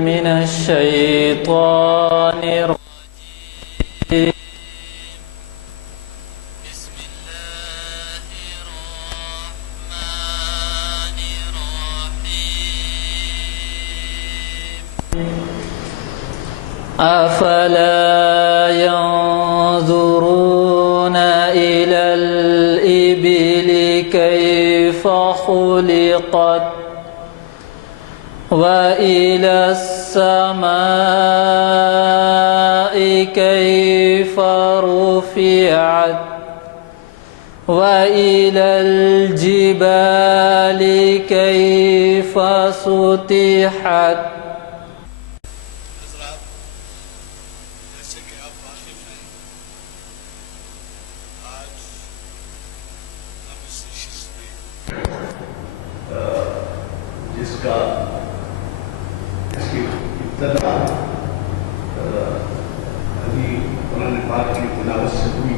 من الشيطان الرجيم. بسم الله الرحمن الرحيم. أفلا ينظرون إلى الإبل كيف خلقت وإلى السماء كيف رفعت وإلى الجبال كيف سطحت. جیسے کہ آپ واقف ہیں، آج ہم اس نشست میں جس کا اس کی ابتدا ابھی قرآن پاک کی تلاوت سے ہوئی،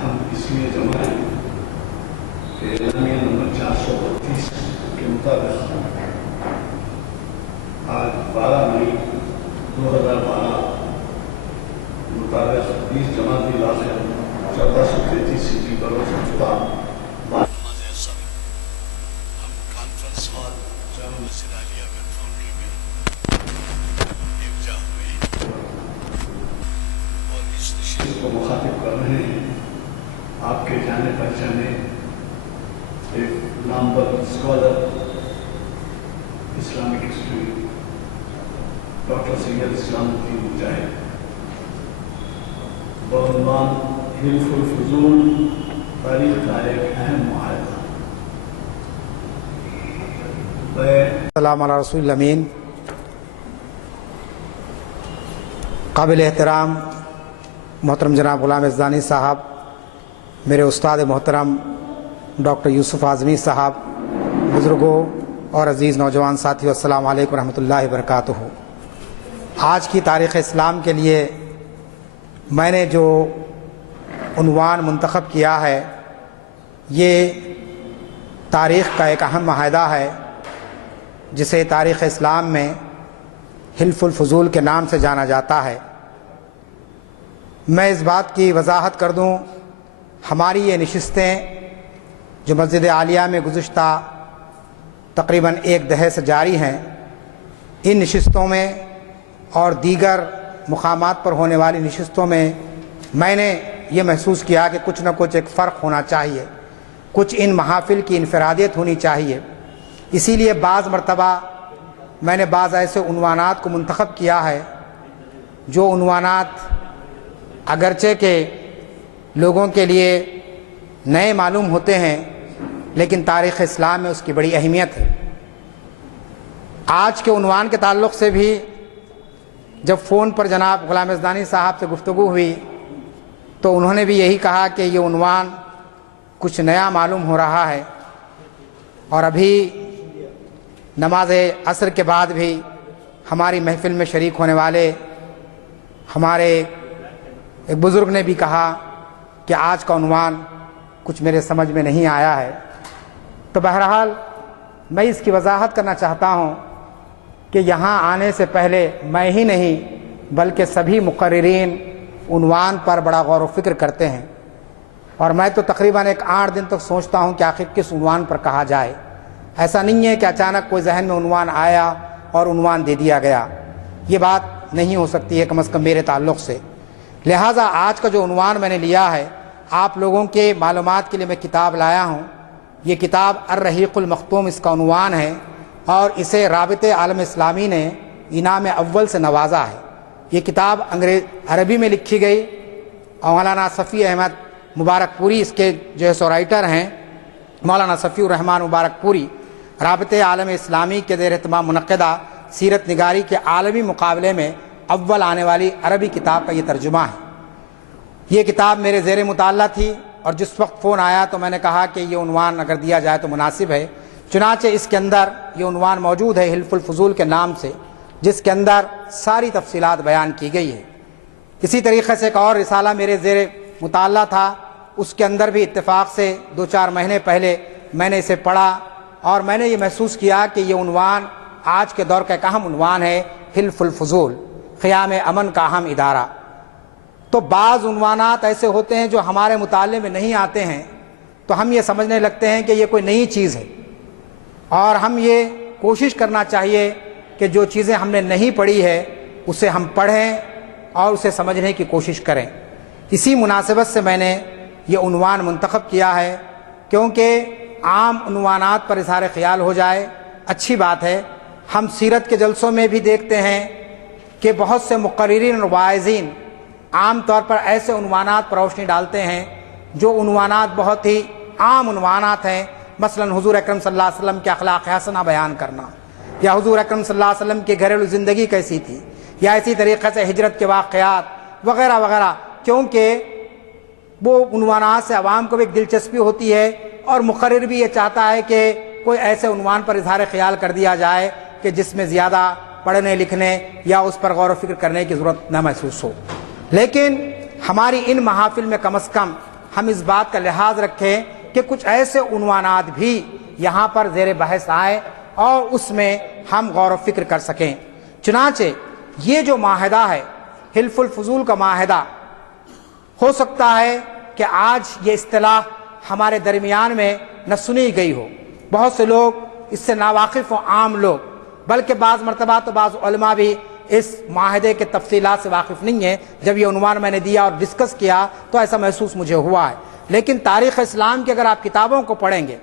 ہم اس لیے جمع ہیں کہ اعلامیہ نمبر 432 کے مطابق آج 12 مئی 2012 مطابق 20 جماعت الاخر 1433 ہجری بروز خطاب نماز عصر ہم کانفرنس ہال جامع مسجد عالیہ میں فاؤنڈری میں یکجا ہوئے اور اس نشست کو مخاطب کر رہے ہیں آپ کے جانے پہچانے ایک نامور اسکالر اسلامک ہسٹری ڈاکٹر سید اسلام الدین مجاہد بعنوان حلف الفضول تاریخ کا ایک اہم معاہدہ. السلام علی رسول الامین. قابل احترام محترم جناب غلام ازدانی صاحب، میرے استاد محترم ڈاکٹر یوسف اعظمی صاحب، بزرگوں اور عزیز نوجوان ساتھیوں، السلام علیکم ورحمۃ اللہ وبرکاتہ. آج کی تاریخ اسلام کے لیے میں نے جو عنوان منتخب کیا ہے یہ تاریخ کا ایک اہم معاہدہ ہے جسے تاریخ اسلام میں حلف الفضول کے نام سے جانا جاتا ہے. میں اس بات کی وضاحت کر دوں، ہماری یہ نشستیں جو مسجد عالیہ میں گزشتہ تقریباً 1 دہے سے جاری ہیں، ان نشستوں میں اور دیگر مقامات پر ہونے والی نشستوں میں میں نے یہ محسوس کیا کہ کچھ نہ کچھ ایک فرق ہونا چاہیے، کچھ ان محافل کی انفرادیت ہونی چاہیے. اسی لیے بعض مرتبہ میں نے بعض ایسے عنوانات کو منتخب کیا ہے جو عنوانات اگرچہ کہ لوگوں کے لیے نئے معلوم ہوتے ہیں لیکن تاریخ اسلام میں اس کی بڑی اہمیت ہے. آج کے عنوان کے تعلق سے بھی جب فون پر جناب غلام ازدانی صاحب سے گفتگو ہوئی تو انہوں نے بھی یہی کہا کہ یہ عنوان کچھ نیا معلوم ہو رہا ہے، اور ابھی نماز عصر کے بعد بھی ہماری محفل میں شریک ہونے والے ہمارے ایک بزرگ نے بھی کہا کہ آج کا عنوان کچھ میرے سمجھ میں نہیں آیا ہے. تو بہرحال میں اس کی وضاحت کرنا چاہتا ہوں کہ یہاں آنے سے پہلے میں ہی نہیں بلکہ سبھی مقررین عنوان پر بڑا غور و فکر کرتے ہیں، اور میں تو تقریباً 8 دن تک سوچتا ہوں کہ آخر کس عنوان پر کہا جائے. ایسا نہیں ہے کہ اچانک کوئی ذہن میں عنوان آیا اور عنوان دے دیا گیا، یہ بات نہیں ہو سکتی ہے کم از کم میرے تعلق سے. لہٰذا آج کا جو عنوان میں نے لیا ہے، آپ لوگوں کے معلومات کے لیے میں کتاب لایا ہوں. یہ کتاب الرحیق المختوم اس کا عنوان ہے، اور اسے رابطہ عالم اسلامی نے انعام اول سے نوازا ہے. یہ کتاب عربی میں لکھی گئی، اور مولانا صفی احمد مبارک پوری اس کے جو ہے سو رائٹر ہیں. مولانا صفی الرحمن مبارک پوری رابطہ عالم اسلامی کے زیر اہتمام منعقدہ سیرت نگاری کے عالمی مقابلے میں اول آنے والی عربی کتاب کا یہ ترجمہ ہے. یہ کتاب میرے زیر مطالعہ تھی، اور جس وقت فون آیا تو میں نے کہا کہ یہ عنوان اگر دیا جائے تو مناسب ہے. چنانچہ اس کے اندر یہ عنوان موجود ہے حلف الفضول کے نام سے، جس کے اندر ساری تفصیلات بیان کی گئی ہے. اسی طریقے سے ایک اور رسالہ میرے زیر مطالعہ تھا، اس کے اندر بھی اتفاق سے 2-4 مہینے پہلے میں نے اسے پڑھا اور میں نے یہ محسوس کیا کہ یہ عنوان آج کے دور کا ایک اہم عنوان ہے، حلف الفضول، قیام امن کا اہم ادارہ۔ تو بعض عنوانات ایسے ہوتے ہیں جو ہمارے مطالعے میں نہیں آتے ہیں تو ہم یہ سمجھنے لگتے ہیں کہ یہ کوئی نئی چیز ہے، اور ہم یہ کوشش کرنا چاہیے کہ جو چیزیں ہم نے نہیں پڑھی ہے اسے ہم پڑھیں اور اسے سمجھنے کی کوشش کریں۔ اسی مناسبت سے میں نے یہ عنوان منتخب کیا ہے، کیونکہ عام عنوانات پر اظہار خیال ہو جائے، اچھی بات ہے۔ ہم سیرت کے جلسوں میں بھی دیکھتے ہیں کہ بہت سے مقررین اور واعظین عام طور پر ایسے عنوانات پر روشنی ڈالتے ہیں جو عنوانات بہت ہی عام عنوانات ہیں، مثلا حضور اکرم صلی اللہ علیہ وسلم کے اخلاق حسنہ بیان کرنا، یا حضور اکرم صلی اللہ علیہ وسلم کی گھریلو زندگی کیسی تھی، یا اسی طریقے سے ہجرت کے واقعات وغیرہ وغیرہ، کیونکہ وہ عنوانات سے عوام کو بھی ایک دلچسپی ہوتی ہے اور مقرر بھی یہ چاہتا ہے کہ کوئی ایسے عنوان پر اظہار خیال کر دیا جائے کہ جس میں زیادہ پڑھنے لکھنے یا اس پر غور و فکر کرنے کی ضرورت نہ محسوس ہو۔ لیکن ہماری ان محافل میں کم از کم ہم اس بات کا لحاظ رکھیں کہ کچھ ایسے عنوانات بھی یہاں پر زیر بحث آئے اور اس میں ہم غور و فکر کر سکیں۔ چنانچہ یہ جو معاہدہ ہے، حلف الفضول کا معاہدہ، ہو سکتا ہے کہ آج یہ اصطلاح ہمارے درمیان میں نہ سنی گئی ہو، بہت سے لوگ اس سے ناواقف ہوں، عام لوگ، بلکہ بعض مرتبہ تو بعض علماء بھی اس معاہدے کے تفصیلات سے واقف نہیں ہیں۔ جب یہ عنوان میں نے دیا اور ڈسکس کیا تو ایسا محسوس مجھے ہوا ہے۔ لیکن تاریخ اسلام کی اگر آپ کتابوں کو پڑھیں گے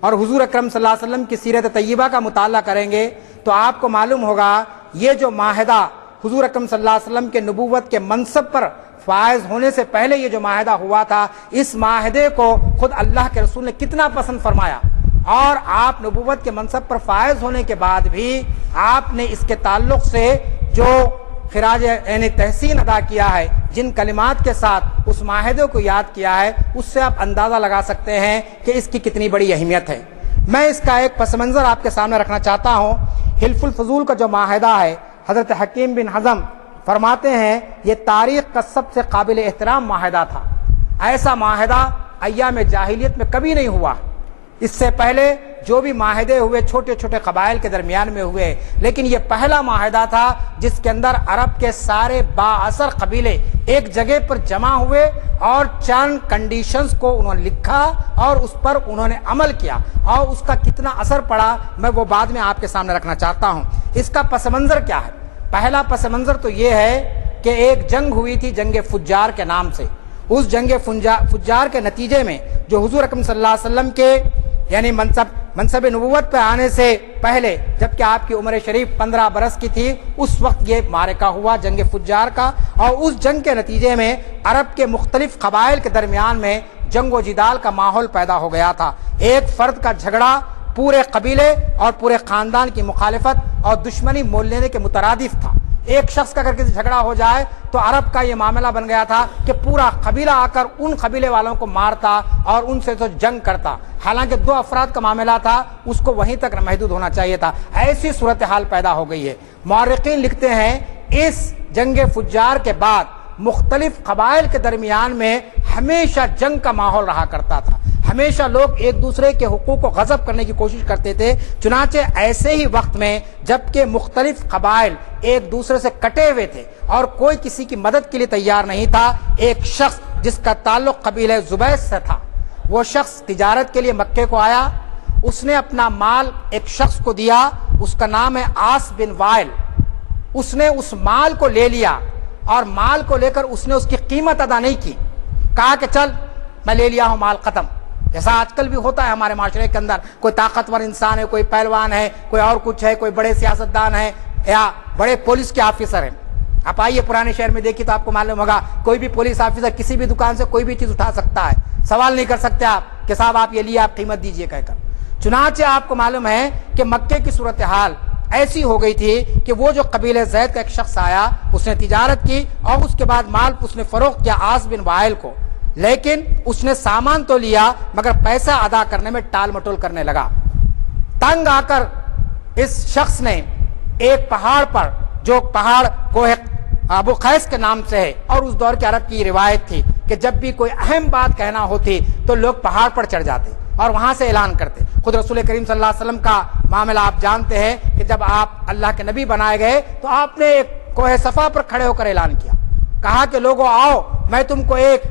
اور حضور اکرم صلی اللہ علیہ وسلم کی سیرت طیبہ کا مطالعہ کریں گے تو آپ کو معلوم ہوگا یہ جو معاہدہ حضور اکرم صلی اللہ علیہ وسلم کے نبوت کے منصب پر فائز ہونے سے پہلے یہ جو معاہدہ ہوا تھا، اس معاہدے کو خود اللہ کے رسول نے کتنا پسند فرمایا، اور آپ نبوت کے منصب پر فائز ہونے کے بعد بھی آپ نے اس کے تعلق سے جو خراج یعنی تحسین ادا کیا ہے، جن کلمات کے ساتھ اس معاہدے کو یاد کیا ہے، اس سے آپ اندازہ لگا سکتے ہیں کہ اس کی کتنی بڑی اہمیت ہے۔ میں اس کا ایک پس منظر آپ کے سامنے رکھنا چاہتا ہوں۔ حلف الفضول کا جو معاہدہ ہے، حضرت حکیم بن حزم فرماتے ہیں یہ تاریخ کا سب سے قابل احترام معاہدہ تھا۔ ایسا معاہدہ ایام جاہلیت میں کبھی نہیں ہوا۔ اس سے پہلے جو بھی معاہدے ہوئے چھوٹے چھوٹے قبائل کے درمیان میں ہوئے، لیکن یہ پہلا معاہدہ تھا جس کے اندر عرب کے سارے با اثر قبیلے ایک جگہ پر جمع ہوئے اور چند کنڈیشنز کو انہوں نے لکھا اور اس پر انہوں نے عمل کیا، اور اس کا کتنا اثر پڑا میں وہ بعد میں آپ کے سامنے رکھنا چاہتا ہوں۔ اس کا پس منظر کیا ہے؟ پہلا پس منظر تو یہ ہے کہ ایک جنگ ہوئی تھی، جنگ فجار کے نام سے۔ اس جنگ فجار کے نتیجے میں جو حضور اکرم صلی اللہ علیہ وسلم کے یعنی منصب نبوت پہ آنے سے پہلے، جبکہ آپ کی عمر شریف 15 برس کی تھی، اس وقت یہ معرکہ ہوا جنگ فجار کا، اور اس جنگ کے نتیجے میں عرب کے مختلف قبائل کے درمیان میں جنگ و جدال کا ماحول پیدا ہو گیا تھا۔ ایک فرد کا جھگڑا پورے قبیلے اور پورے خاندان کی مخالفت اور دشمنی مول لینے کے مترادف تھا۔ ایک شخص کا اگر کسی جھگڑا ہو جائے تو عرب کا یہ معاملہ بن گیا تھا کہ پورا قبیلہ آ کر ان قبیلے والوں کو مارتا اور ان سے تو جنگ کرتا، حالانکہ 2 افراد کا معاملہ تھا، اس کو وہیں تک محدود ہونا چاہیے تھا۔ ایسی صورتحال پیدا ہو گئی ہے۔ مورخین لکھتے ہیں اس جنگ فجار کے بعد مختلف قبائل کے درمیان میں ہمیشہ جنگ کا ماحول رہا کرتا تھا، ہمیشہ لوگ ایک دوسرے کے حقوق کو غصب کرنے کی کوشش کرتے تھے۔ چنانچہ ایسے ہی وقت میں جبکہ مختلف قبائل ایک دوسرے سے کٹے ہوئے تھے اور کوئی کسی کی مدد کے لیے تیار نہیں تھا، ایک شخص جس کا تعلق قبیلہ زبیس سے تھا، وہ شخص تجارت کے لیے مکے کو آیا۔ اس نے اپنا مال ایک شخص کو دیا، اس کا نام ہے عاص بن وائل۔ اس نے اس مال کو لے لیا اور مال کو لے کر اس نے اس کی قیمت ادا نہیں کی، کہا کہ چل میں لے لیا ہوں، مال ختم۔ جیسا آج کل بھی ہوتا ہے ہمارے معاشرے کے اندر، کوئی طاقتور انسان ہے، کوئی پہلوان ہے، کوئی اور کچھ ہے، کوئی بڑے سیاستدان ہے یا بڑے پولیس کے آفیسر ہیں۔ آپ آئیے پرانے شہر میں دیکھیے تو آپ کو معلوم ہوگا کوئی بھی پولیس آفیسر کسی بھی دکان سے کوئی بھی چیز اٹھا سکتا ہے، سوال نہیں کر سکتے آپ کہ صاحب آپ یہ لیے، آپ قیمت دیجئے کہہ کر۔ چنانچہ آپ کو معلوم ہے کہ مکے کی صورتحال ایسی ہو گئی تھی کہ وہ جو قبیلہ زید کا ایک شخص آیا، اس نے تجارت کی اور اس کے بعد مال اس نے فروخت کیا عاص بن وائل کو، لیکن اس نے سامان تو لیا مگر پیسہ ادا کرنے میں ٹال مٹول کرنے لگا۔ تنگ آ کر اس شخص نے ایک پہاڑ پر، جو پہاڑ کوہ ابو قیس کے نام سے ہے، اور اس دور کے عرب کی روایت تھی کہ جب بھی کوئی اہم بات کہنا ہوتی تو لوگ پہاڑ پر چڑھ جاتے، اور وہاں سے اعلان کرتے. خود رسول کریم صلی اللہ علیہ وسلم کا معاملہ آپ جانتے ہیں کہ جب آپ اللہ کے نبی بنائے گئے تو آپ نے ایک کوہ صفا پر کھڑے ہو کر اعلان کیا, کہا کہ لوگوں آؤ, میں تم کو ایک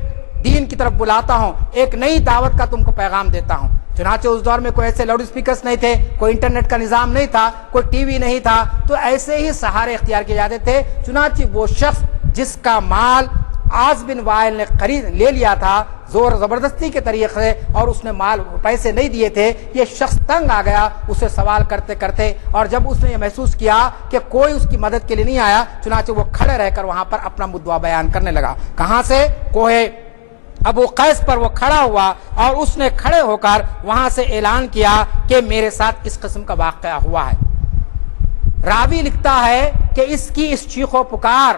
دین کی طرف بلاتا ہوں, ایک نئی دعوت کا تم کو پیغام دیتا ہوں. چنانچہ اس دور میں کوئی ایسے لاؤڈ اسپیکرز نہیں تھے, کوئی انٹرنیٹ کا نظام نہیں تھا, کوئی ٹی وی نہیں تھا, تو ایسے ہی سہارے اختیار کیے جاتے تھے. چنانچہ وہ شخص جس کا مال عاص بن وائل نے لے لیا تھا زور زبردستی کے طریقے سے, اور اس نے مال پیسے نہیں دیے تھے, یہ شخص تنگ آ گیا اسے سوال کرتے کرتے, اور جب اس نے یہ محسوس کیا کہ کوئی اس کی مدد کے لیے نہیں آیا, چنانچہ وہ کھڑے رہ کر وہاں پر اپنا مدعا بیان کرنے لگا. کہاں سے؟ کوہ ابو قیس پر وہ کھڑا ہوا اور اس نے کھڑے ہو کر وہاں سے اعلان کیا کہ میرے ساتھ اس قسم کا واقعہ ہوا ہے. راوی لکھتا ہے کہ اس کی اس چیخ و پکار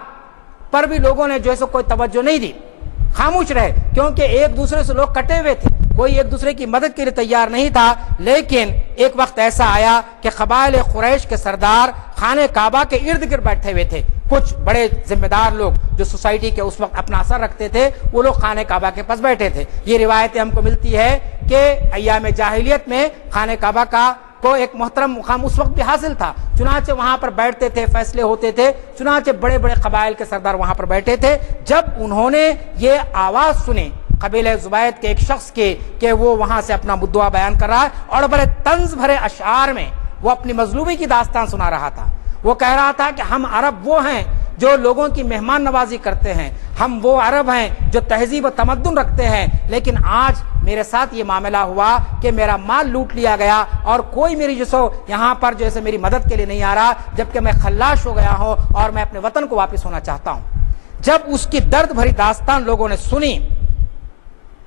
پر بھی لوگوں نے جو ہے سو کوئی توجہ نہیں دی, خاموش رہے, کیونکہ ایک دوسرے سے لوگ کٹے ہوئے تھے, کوئی ایک دوسرے کی مدد کے لیے تیار نہیں تھا. لیکن ایک وقت ایسا آیا کہ قبائل قریش کے سردار خانہ کعبہ کے ارد گرد بیٹھے ہوئے تھے. کچھ بڑے ذمہ دار لوگ جو سوسائٹی کے اس وقت اپنا اثر رکھتے تھے, وہ لوگ خانہ کعبہ کے پاس بیٹھے تھے. یہ روایتیں ہم کو ملتی ہے کہ ایام جاہلیت میں خانہ کعبہ کا کو ایک محترم مقام اس وقت بھی حاصل تھا. چنانچہ وہاں پر بیٹھتے تھے, فیصلے ہوتے تھے. چنانچہ بڑے بڑے قبائل کے سردار وہاں پر بیٹھے تھے. جب انہوں نے یہ آواز سنی قبیلہ زبید کے ایک شخص کے کہ وہ وہاں سے اپنا مدعا بیان کر رہا ہے, اور بڑے طنز بھرے اشعار میں وہ اپنی مظلومی کی داستان سنا رہا تھا. وہ کہہ رہا تھا کہ ہم عرب وہ ہیں جو لوگوں کی مہمان نوازی کرتے ہیں, ہم وہ عرب ہیں جو تہذیب و تمدن رکھتے ہیں, لیکن آج میرے ساتھ یہ معاملہ ہوا کہ میرا مال لوٹ لیا گیا اور کوئی میری جسو یہاں پر جیسے میری مدد کے لیے نہیں آ رہا, جبکہ میں خلاش ہو گیا ہوں اور میں اپنے وطن کو واپس ہونا چاہتا ہوں. جب اس کی درد بھری داستان لوگوں نے سنی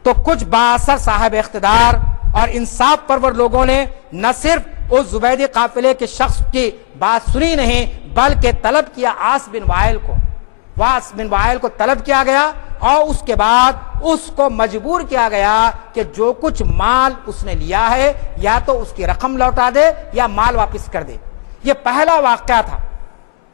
تو کچھ بااثر صاحب اقتدار اور انصاف پرور لوگوں نے نہ صرف اس زبیدی قافلے کے شخص کی بات سنی نہیں, بلکہ طلب کیا عاص بن وائل کو طلب کیا گیا, اور اس کے بعد اس کو مجبور کیا گیا کہ جو کچھ مال اس نے لیا ہے یا تو اس کی رقم لوٹا دے یا مال واپس کر دے. یہ پہلا واقعہ تھا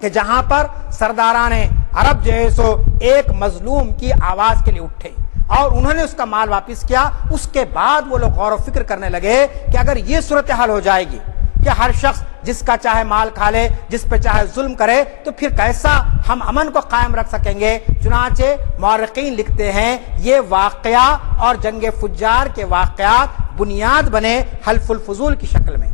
کہ جہاں پر سرداران عرب جو ہے سو ایک مظلوم کی آواز کے لیے اٹھے اور انہوں نے اس کا مال واپس کیا. اس کے بعد وہ لوگ غور و فکر کرنے لگے کہ اگر یہ صورتحال ہو جائے گی کہ ہر شخص جس کا چاہے مال کھا لے, جس پہ چاہے ظلم کرے, تو پھر کیسا ہم امن کو قائم رکھ سکیں گے. چنانچہ مورخین لکھتے ہیں یہ واقعہ اور جنگ فجار کے واقعات بنیاد بنے حلف الفضول کی شکل میں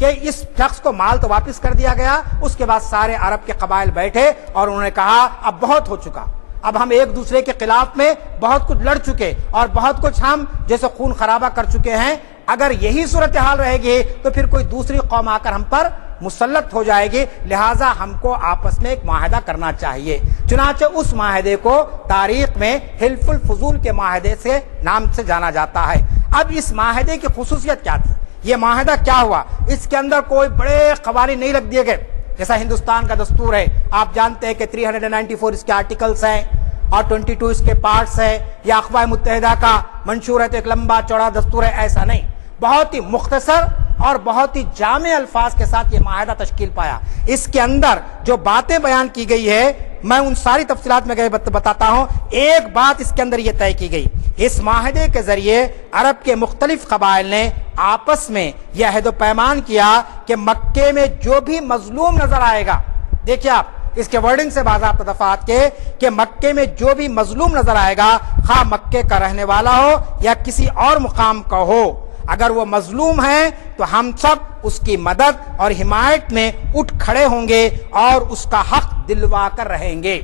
کہ اس شخص کو مال تو واپس کر دیا گیا. اس کے بعد سارے عرب کے قبائل بیٹھے اور انہوں نے کہا اب بہت ہو چکا, اب ہم ایک دوسرے کے خلاف میں بہت کچھ لڑ چکے اور بہت کچھ ہم جیسے خون خرابہ کر چکے ہیں. اگر یہی صورتحال رہے گی تو پھر کوئی دوسری قوم آ کر ہم پر مسلط ہو جائے گی, لہٰذا ہم کو آپس میں ایک معاہدہ کرنا چاہیے. چنانچہ اس معاہدے کو تاریخ میں حلف الفضول کے معاہدے سے نام سے جانا جاتا ہے. اب اس معاہدے کی خصوصیت کیا تھی, یہ معاہدہ کیا ہوا؟ اس کے اندر کوئی بڑے قوانین نہیں رکھ دیے گئے جیسا ہندوستان کا دستور ہے. آپ جانتے ہیں کہ 394 اس کے آرٹیکلز ہیں اور 22 اس کے پارٹس ہیں, یا اقوام متحدہ کا منشور ہے تو ایک لمبا چوڑا دستور ہے, ایسا نہیں. بہت ہی مختصر اور بہت ہی جامع الفاظ کے ساتھ یہ معاہدہ تشکیل پایا. اس کے اندر جو باتیں بیان کی گئی ہے میں ان ساری تفصیلات میں بتاتا ہوں. ایک بات اس کے اندر یہ طے کی گئی, اس معاہدے کے ذریعے عرب کے مختلف قبائل نے آپس میں یہ عہد و پیمان کیا کہ مکے میں جو بھی مظلوم نظر آئے گا, دیکھیے آپ اس کے ورڈنگ سے باضابطہ دفعات کے کہ مکے میں جو بھی مظلوم نظر آئے گا, خواہ مکے کا رہنے والا ہو یا کسی اور مقام کا ہو, اگر وہ مظلوم ہے تو ہم سب اس کی مدد اور حمایت میں اٹھ کھڑے ہوں گے اور اس کا حق دلوا کر رہیں گے.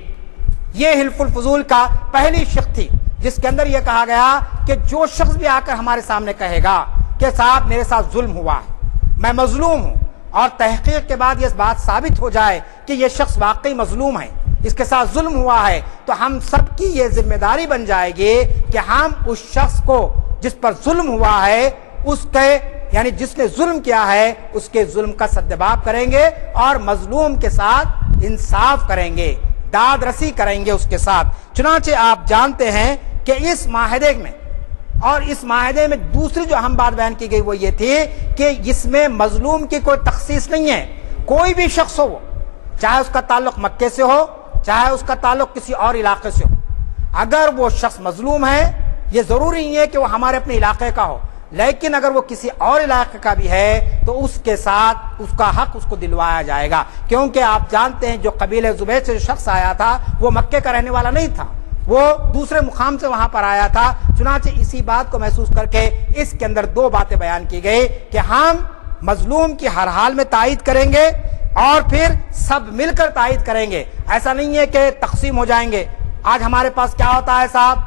یہ حلف الفضول کا پہلی شق تھی جس کے اندر یہ کہا گیا کہ جو شخص بھی آ کر ہمارے سامنے کہے گا کہ صاحب میرے ساتھ ظلم ہوا ہے, میں مظلوم ہوں, اور تحقیق کے بعد یہ بات ثابت ہو جائے کہ یہ شخص واقعی مظلوم ہے, اس کے ساتھ ظلم ہوا ہے, تو ہم سب کی یہ ذمہ داری بن جائے گی کہ ہم اس شخص کو جس پر ظلم ہوا ہے اس کے یعنی جس نے ظلم کیا ہے اس کے ظلم کا سدباب کریں گے اور مظلوم کے ساتھ انصاف کریں گے, داد رسی کریں گے اس کے ساتھ. چنانچہ آپ جانتے ہیں کہ اس معاہدے میں اور اس معاہدے میں دوسری جو اہم بات بیان کی گئی وہ یہ تھی کہ اس میں مظلوم کی کوئی تخصیص نہیں ہے. کوئی بھی شخص ہو, چاہے اس کا تعلق مکے سے ہو چاہے اس کا تعلق کسی اور علاقے سے ہو, اگر وہ شخص مظلوم ہے یہ ضروری نہیں ہے کہ وہ ہمارے اپنے علاقے کا ہو, لیکن اگر وہ کسی اور علاقے کا بھی ہے تو اس کے ساتھ اس کا حق اس کو دلوایا جائے گا، کیونکہ آپ جانتے ہیں جو قبیلہ زبیر سے جو شخص آیا تھا وہ مکے کا رہنے والا نہیں تھا، وہ دوسرے مقام سے وہاں پر آیا تھا۔ چنانچہ اسی بات کو محسوس کر کے اس کے اندر دو باتیں بیان کی گئی کہ ہم مظلوم کی ہر حال میں تائید کریں گے اور پھر سب مل کر تائید کریں گے، ایسا نہیں ہے کہ تقسیم ہو جائیں گے۔ آج ہمارے پاس کیا ہوتا ہے صاحب،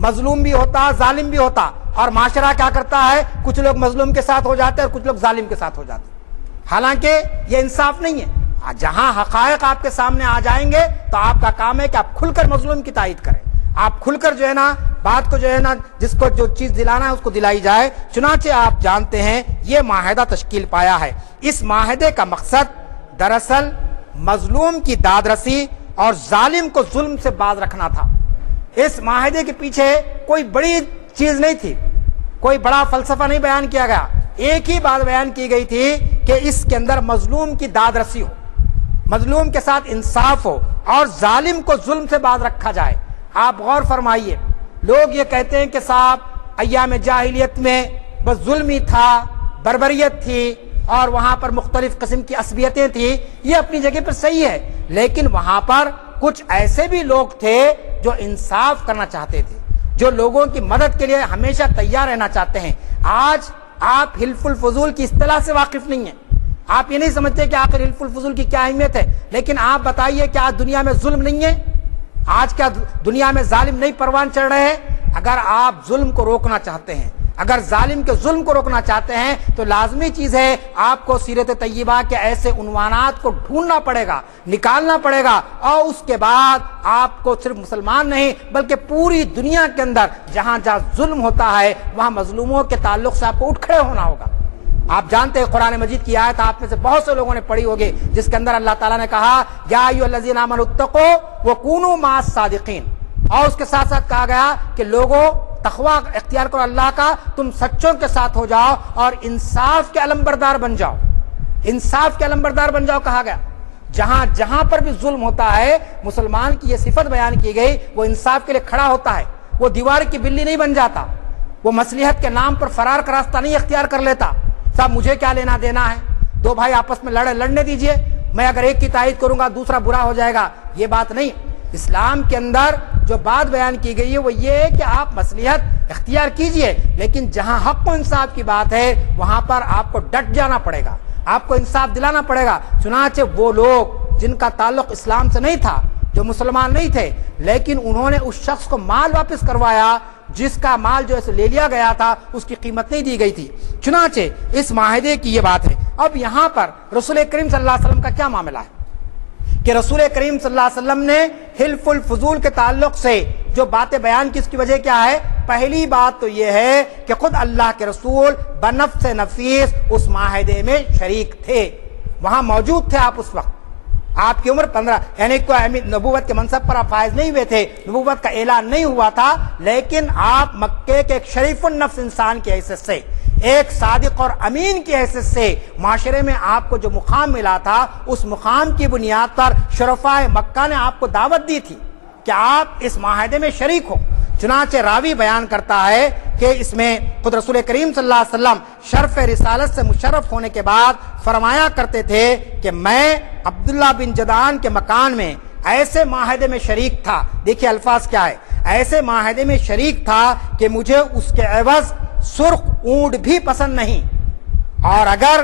مظلوم بھی ہوتا، ظالم بھی ہوتا، اور معاشرہ کیا کرتا ہے، کچھ لوگ مظلوم کے ساتھ ہو جاتے ہیں اور کچھ لوگ ظالم کے ساتھ ہو جاتے ہیں، حالانکہ یہ انصاف نہیں ہے۔ جہاں حقائق آپ کے سامنے آ جائیں گے تو آپ کا کام ہے کہ آپ کھل کر مظلوم کی تائید کریں، آپ کھل کر جو ہے نا بات کو جو ہے نا جس کو جو چیز دلانا ہے اس کو دلائی جائے۔ چنانچہ آپ جانتے ہیں یہ معاہدہ تشکیل پایا ہے۔ اس معاہدے کا مقصد دراصل مظلوم کی داد رسی اور ظالم کو ظلم سے باز رکھنا تھا۔ اس معاہدے کے پیچھے کوئی بڑی چیز نہیں تھی، کوئی بڑا فلسفہ نہیں بیان کیا گیا، ایک ہی بات بیان کی گئی تھی کہ اس کے اندر مظلوم کی داد رسی ہو، مظلوم کے ساتھ انصاف ہو اور ظالم کو ظلم سے باز رکھا جائے۔ آپ غور فرمائیے، لوگ یہ کہتے ہیں کہ صاحب ایام جاہلیت میں بس ظلم ہی تھا، بربریت تھی اور وہاں پر مختلف قسم کی عصبیتیں تھیں، یہ اپنی جگہ پر صحیح ہے، لیکن وہاں پر کچھ ایسے بھی لوگ تھے جو انصاف کرنا چاہتے تھے، جو لوگوں کی مدد کے لیے ہمیشہ تیار رہنا چاہتے ہیں۔ آج آپ حلف الفضول کی اصطلاح سے واقف نہیں ہیں، آپ یہ نہیں سمجھتے کہ آخر حلف الفضول کی کیا اہمیت ہے، لیکن آپ بتائیے کہ آج دنیا میں ظلم نہیں ہے، آج کیا دنیا میں ظالم نہیں پروان چڑھ رہے ہیں؟ اگر آپ ظلم کو روکنا چاہتے ہیں، اگر ظالم کے ظلم کو روکنا چاہتے ہیں تو لازمی چیز ہے آپ کو سیرت طیبہ کے ایسے عنوانات کو ڈھونڈنا پڑے گا، نکالنا پڑے گا، اور اس کے بعد آپ کو صرف مسلمان نہیں بلکہ پوری دنیا کے اندر جہاں جہاں ظلم ہوتا ہے وہاں مظلوموں کے تعلق سے آپ کو اٹھ کھڑے ہونا ہوگا۔ آپ جانتے ہیں قرآن مجید کی آیت آپ میں سے بہت سے لوگوں نے پڑھی ہوگی جس کے اندر اللہ تعالیٰ نے کہا یا ایھا الذین آمنوا اتقوا وکونوا مع الصادقین، اور اس کے ساتھ ساتھ کہا گیا کہ لوگوں تقوی اختیار کرو اللہ کا، تم سچوں کے ساتھ ہو جاؤ اور انصاف کے علمبردار بن جاؤ، انصاف کے علمبردار بن جاؤ کہا گیا۔ جہاں جہاں پر بھی ظلم ہوتا ہے مسلمان کی یہ صفت بیان کی گئی، وہ انصاف کے لیے کھڑا ہوتا ہے، وہ دیوار کی بلی نہیں بن جاتا، وہ مصلحت کے نام پر فرار کا راستہ نہیں اختیار کر لیتا، صاحب مجھے کیا لینا دینا ہے، دو بھائی آپس میں لڑنے دیجئے، میں اگر ایک کی تائید کروں گا دوسرا برا ہو جائے گا، یہ بات نہیں۔ اسلام کے اندر جو بات بیان کی گئی ہے وہ یہ ہے کہ آپ مصلحت اختیار کیجئے، لیکن جہاں حق و انصاف کی بات ہے وہاں پر آپ کو ڈٹ جانا پڑے گا، آپ کو انصاف دلانا پڑے گا۔ چنانچہ وہ لوگ جن کا تعلق اسلام سے نہیں تھا، جو مسلمان نہیں تھے، لیکن انہوں نے اس شخص کو مال واپس کروایا جس کا مال جو ہے لے لیا گیا تھا، اس کی قیمت نہیں دی گئی تھی۔ چنانچہ اس معاہدے کی یہ بات ہے۔ اب یہاں پر رسول کریم صلی اللہ علیہ وسلم کا کیا معاملہ ہے کہ رسول کریم صلی اللہ علیہ وسلم نے حلف الفضول کے تعلق سے جو باتیں بیان کی اس کی وجہ کیا ہے؟ پہلی بات تو یہ ہے کہ خود اللہ کے رسول بنفس نفیس اس معاہدے میں شریک تھے، وہاں موجود تھے آپ اس وقت، آپ کی عمر 15 یعنی کوئی نبوت کے منصب پر آپ فائز نہیں ہوئے تھے، نبوت کا اعلان نہیں ہوا تھا، لیکن آپ مکے کے ایک شریف النفس انسان کی حیثیت سے، ایک صادق اور امین کی حیثیت سے معاشرے میں آپ کو جو مقام ملا تھا اس مقام کی بنیاد پر شرفائے مکہ نے آپ کو دعوت دی تھی کہ آپ اس معاہدے میں شریک ہو۔ چنانچہ راوی بیان کرتا ہے کہ اس میں خود رسول کریم صلی اللہ علیہ وسلم شرف رسالت سے مشرف ہونے کے بعد فرمایا کرتے تھے کہ میں عبداللہ بن جدعان کے مکان میں ایسے معاہدے میں شریک تھا، دیکھیے الفاظ کیا ہے، ایسے معاہدے میں شریک تھا کہ مجھے اس کے عوض سرخ اونٹ بھی پسند نہیں، اور اگر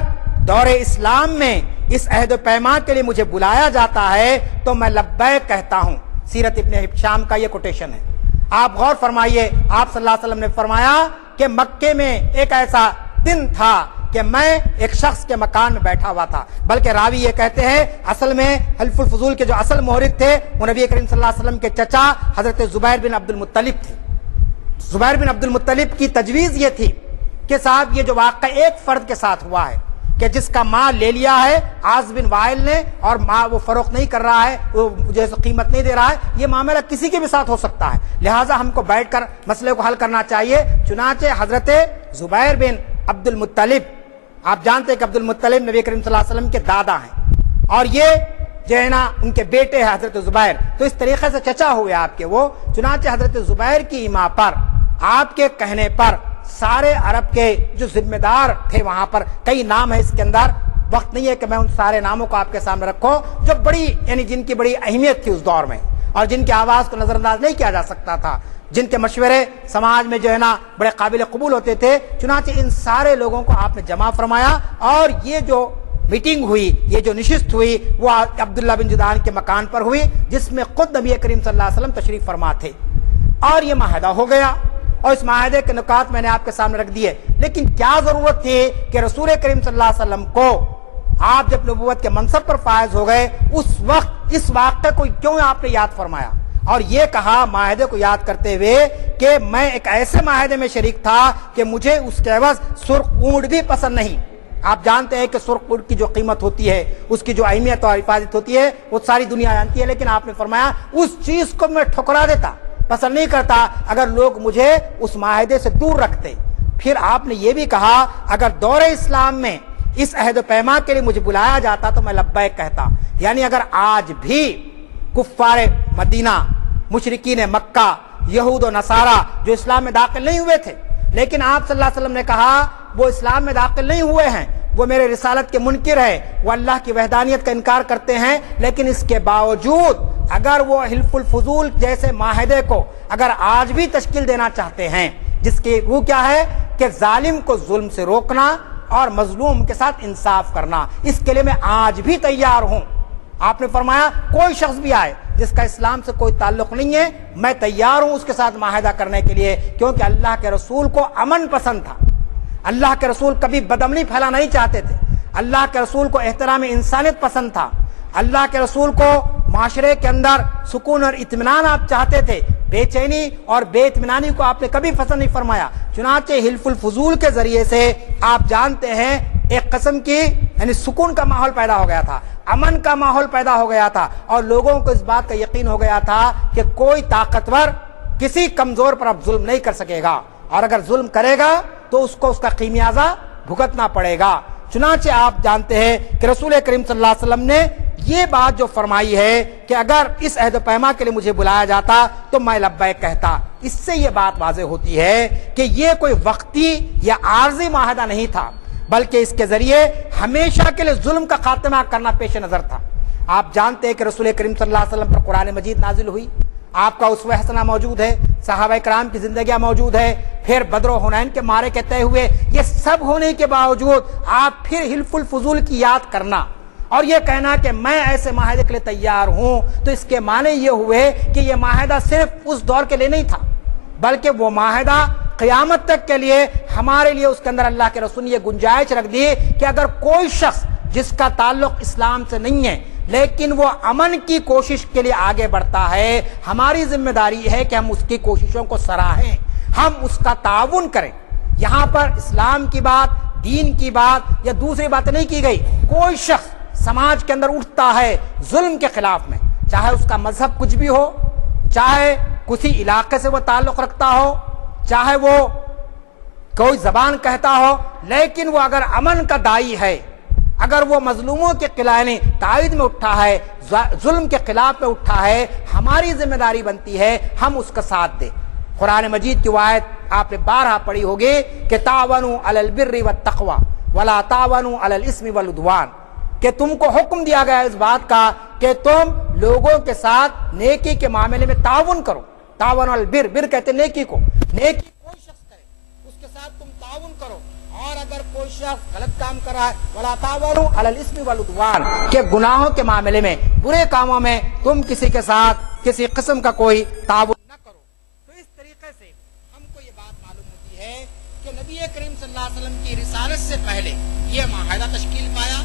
دور اسلام میں اس عہد و پیمان کے لیے مجھے بلایا جاتا ہے تو میں لبیک کہتا ہوں۔ سیرت ابن ہشام کا یہ کوٹیشن ہے۔ آپ غور فرمائیے، آپ صلی اللہ علیہ وسلم نے فرمایا کہ مکے میں ایک ایسا دن تھا کہ میں ایک شخص کے مکان میں بیٹھا ہوا تھا، بلکہ راوی یہ کہتے ہیں اصل میں حلف الفضول کے جو اصل محرک تھے وہ نبی کریم صلی اللہ علیہ وسلم کے چچا حضرت زبیر بن عبد المطلب تھے۔ زبیر بن عبد المطلب کی تجویز یہ تھی کہ صاحب یہ جو واقعہ ایک فرد کے ساتھ ہوا ہے کہ جس کا مال لے لیا ہے عاص بن وائل نے اور وہ فروخت نہیں کر رہا ہے، وہ جیسے قیمت نہیں دے رہا ہے، یہ معاملہ کسی کے بھی ساتھ ہو سکتا ہے، لہٰذا ہم کو بیٹھ کر مسئلے کو حل کرنا چاہیے۔ چنانچہ حضرت زبیر بن عبد المطلب، آپ جانتے ہیں کہ عبد المطلب نبی کریم صلی اللہ علیہ وسلم کے دادا ہیں، اور یہ جو ہے نا ان کے بیٹے ہیں حضرت زبیر، تو اس طریقے سے چچا ہوئے آپ کے وہ۔ چنانچہ حضرت زبیر کی ایما پر آپ کے کہنے پر سارے عرب کے جو ذمہ دار تھے وہاں پر، کئی نام ہے اس کے اندر، وقت نہیں ہے کہ میں ان سارے ناموں کو آپ کے سامنے رکھوں، جو بڑی یعنی جن کی بڑی اہمیت تھی اس دور میں اور جن کی آواز کو نظر انداز نہیں کیا جا سکتا تھا، جن کے مشورے سماج میں جو ہے نا بڑے قابل قبول ہوتے تھے، چنانچہ ان سارے لوگوں کو آپ نے جمع فرمایا اور یہ جو میٹنگ ہوئی، یہ جو نشست ہوئی، وہ عبداللہ بن جدعان کے مکان پر ہوئی، جس میں خود نبی کریم صلی اللہ علیہ وسلم تشریف فرما تھے، اور یہ معاہدہ ہو گیا اور اس معاہدے کے نکات میں نے آپ کے سامنے رکھ دیے۔ لیکن کیا ضرورت تھی کہ رسول کریم صلی اللہ علیہ وسلم کو آپ جب نبوت کے منصب پر فائز ہو گئے اس وقت اس واقعے کو کیوں آپ نے یاد فرمایا اور یہ کہا معاہدے کو یاد کرتے ہوئے کہ میں ایک ایسے معاہدے میں شریک تھا کہ مجھے اس کے عوض سرخ اونٹ بھی پسند نہیں۔ آپ جانتے ہیں کہ سرخ اونٹ کی جو قیمت ہوتی ہے، اس کی جو اہمیت اور حفاظت ہوتی ہے، وہ ساری دنیا جانتی ہے، لیکن آپ نے فرمایا اس چیز کو میں ٹھکرا دیتا، پسند نہیں کرتا اگر لوگ مجھے اس معاہدے سے دور رکھتے۔ پھر آپ نے یہ بھی کہا اگر دور اسلام میں اس عہد و پیما کے لیے مجھے بلایا جاتا تو میں لبیک کہتا، یعنی اگر آج بھی کفار مدینہ، مشرکین مکہ، یہود و نصارہ جو اسلام میں داخل نہیں ہوئے تھے، لیکن آپ صلی اللہ علیہ وسلم نے کہا وہ اسلام میں داخل نہیں ہوئے ہیں، وہ میرے رسالت کے منکر ہیں، وہ اللہ کی وحدانیت کا انکار کرتے ہیں، لیکن اس کے باوجود اگر وہ حلف الفضول جیسے معاہدے کو اگر آج بھی تشکیل دینا چاہتے ہیں، جس کی وہ کیا ہے کہ ظالم کو ظلم سے روکنا اور مظلوم کے ساتھ انصاف کرنا، اس کے لیے میں آج بھی تیار ہوں۔ آپ نے فرمایا کوئی شخص بھی آئے جس کا اسلام سے کوئی تعلق نہیں ہے، میں تیار ہوں اس کے ساتھ معاہدہ کرنے کے لیے، کیونکہ اللہ کے رسول کو امن پسند تھا، اللہ کے رسول کبھی بدامنی پھیلانا نہیں چاہتے تھے، اللہ کے رسول کو احترام انسانیت پسند تھا، اللہ کے رسول کو معاشرے کے اندر سکون اور اطمینان آپ چاہتے تھے، بے چینی اور بے اطمینانی کو آپ نے کبھی پسند نہیں فرمایا۔ چنانچہ حلف الفضول کے ذریعے سے آپ جانتے ہیں ایک قسم کی یعنی سکون کا ماحول پیدا ہو گیا تھا، امن کا ماحول پیدا ہو گیا تھا، اور لوگوں کو اس بات کا یقین ہو گیا تھا کہ کوئی طاقتور کسی کمزور پر اب ظلم نہیں کر سکے گا، اور اگر ظلم کرے گا تو اس کو اس کا خمیازہ بھگتنا پڑے گا۔ چنانچہ آپ جانتے ہیں کہ رسول کریم صلی اللہ علیہ وسلم نے یہ بات جو فرمائی ہے کہ اگر اس عہد و پیما کے لیے مجھے بلایا جاتا تو میں لبیک کہتا، اس سے یہ بات واضح ہوتی ہے کہ یہ کوئی وقتی یا عارضی معاہدہ نہیں تھا، بلکہ اس کے ذریعے ہمیشہ کے لیے ظلم کا خاتمہ کرنا پیش نظر تھا۔ آپ جانتے ہیں کہ رسول کریم صلی اللہ علیہ وسلم پر قرآن مجید نازل ہوئی، آپ کا اسوہ حسنہ موجود ہے، صحابہ کرام کی زندگیاں موجود ہے، پھر بدر و حنین کے مارے کے طے ہوئے، یہ سب ہونے کے باوجود آپ پھر حلف الفضول کی یاد کرنا اور یہ کہنا کہ میں ایسے معاہدے کے لیے تیار ہوں، تو اس کے معنی یہ ہوئے کہ یہ معاہدہ صرف اس دور کے لیے نہیں تھا، بلکہ وہ معاہدہ قیامت تک کے لیے ہمارے لیے اس کے اندر اللہ کے رسول نے یہ گنجائش رکھ دی کہ اگر کوئی شخص جس کا تعلق اسلام سے نہیں ہے لیکن وہ امن کی کوشش کے لیے آگے بڑھتا ہے، ہماری ذمہ داری ہے کہ ہم اس کی کوششوں کو سراہیں، ہم اس کا تعاون کریں۔ یہاں پر اسلام کی بات، دین کی بات یا دوسری باتیں نہیں کی گئی۔ کوئی شخص سماج کے اندر اٹھتا ہے ظلم کے خلاف میں، چاہے اس کا مذہب کچھ بھی ہو، چاہے کسی علاقے سے وہ تعلق رکھتا ہو، چاہے وہ کوئی زبان کہتا ہو، لیکن وہ اگر امن کا داعی ہے، اگر وہ مظلوموں کے خلاف تائید میں اٹھا ہے، ظلم کے خلاف میں اٹھا ہے، ہماری ذمہ داری بنتی ہے ہم اس کا ساتھ دیں۔ قرآن مجید کی آیت آپ نے بارہا پڑھی ہوگی کہ تعاونوا علی البر والتقوی ولا تعاونوا علی الاثم والعدوان، کہ تم کو حکم دیا گیا اس بات کا کہ تم لوگوں کے ساتھ نیکی کے معاملے میں تعاون کرو۔ تعاون البر، بر کہتے نیکی کو، نیکی کوئی شخص کرے اس کے ساتھ تم تعاون کرو، اور اگر کوئی شخص غلط کام کر رہا ہے ولا تعاونوا علی الاثم والعدوان، کہ گناہوں کے معاملے میں، برے کاموں میں تم کسی کے ساتھ کسی قسم کا کوئی تعاون نہ کرو۔ تو اس طریقے سے ہم کو یہ بات معلوم ہوتی ہے کہ نبی کریم صلی اللہ علیہ وسلم کی رسالت سے پہلے یہ معاہدہ تشکیل پایا۔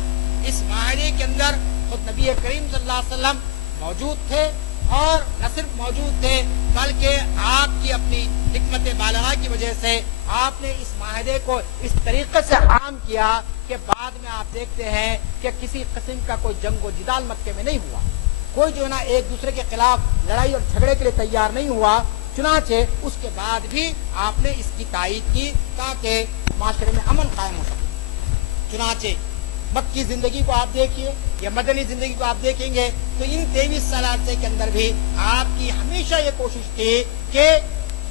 اس معاہدے کے اندر خود نبی کریم صلی اللہ علیہ وسلم موجود تھے، اور نہ صرف موجود تھے بلکہ آپ کی اپنی حکمت بالغہ کی وجہ سے آپ نے اس معاہدے کو اس طریقے سے عام کیا کہ بعد میں آپ دیکھتے ہیں کہ کسی قسم کا کوئی جنگ و جدال مکے میں نہیں ہوا، کوئی جو ہے نا ایک دوسرے کے خلاف لڑائی اور جھگڑے کے لیے تیار نہیں ہوا۔ چنانچہ اس کے بعد بھی آپ نے اس کی تائید کی تاکہ معاشرے میں امن قائم ہو سکے۔ چنانچہ مکی زندگی کو آپ دیکھیے یا مدنی زندگی کو آپ دیکھیں گے تو ان 23 سال عرصے کے اندر بھی آپ کی ہمیشہ یہ کوشش تھی کہ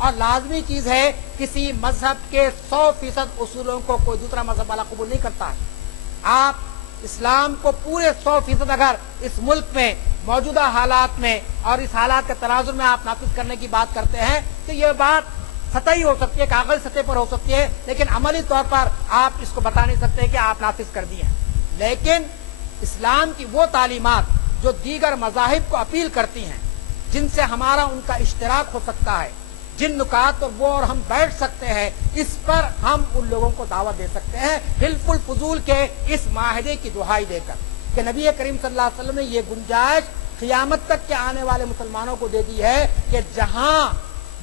اور لازمی چیز ہے کسی مذہب کے 100% اصولوں کو کوئی دوسرا مذہب والا قبول نہیں کرتا ہے. آپ اسلام کو پورے 100% اگر اس ملک میں موجودہ حالات میں اور اس حالات کے تناظر میں آپ نافذ کرنے کی بات کرتے ہیں تو یہ بات سطحی ہو سکتی ہے, کاغذ سطح پر ہو سکتی ہے, لیکن عملی طور پر آپ اس کو بتا نہیں سکتے کہ آپ نافذ کر دیے ہیں. لیکن اسلام کی وہ تعلیمات جو دیگر مذاہب کو اپیل کرتی ہیں, جن سے ہمارا ان کا اشتراک ہو سکتا ہے, جن نکات پر وہ اور ہم بیٹھ سکتے ہیں, اس پر ہم ان لوگوں کو دعوت دے سکتے ہیں حلف الفضول کے اس معاہدے کی دہائی دے کر کہ نبی کریم صلی اللہ علیہ وسلم نے یہ گنجائش قیامت تک کے آنے والے مسلمانوں کو دے دی ہے کہ جہاں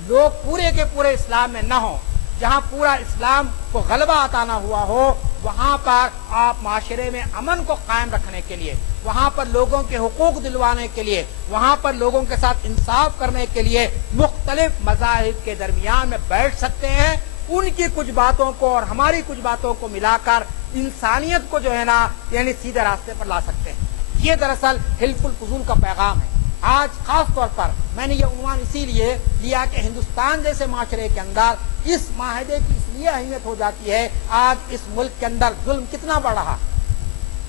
لوگ پورے کے پورے اسلام میں نہ ہوں, جہاں پورا اسلام کو غلبہ عطا نہ ہوا ہو, وہاں پر آپ معاشرے میں امن کو قائم رکھنے کے لیے, وہاں پر لوگوں کے حقوق دلوانے کے لیے, وہاں پر لوگوں کے ساتھ انصاف کرنے کے لیے مختلف مذاہب کے درمیان میں بیٹھ سکتے ہیں. ان کی کچھ باتوں کو اور ہماری کچھ باتوں کو ملا کر انسانیت کو جو ہے نا یعنی سیدھے راستے پر لا سکتے ہیں. یہ دراصل حلف الفضول کا پیغام ہے. آج خاص طور پر میں نے یہ عنوان اسی لیے لیا کہ ہندوستان جیسے معاشرے کے اندر اس معاہدے کی اس لیے اہمیت ہو جاتی ہے. آج اس ملک کے اندر ظلم کتنا بڑھ رہا,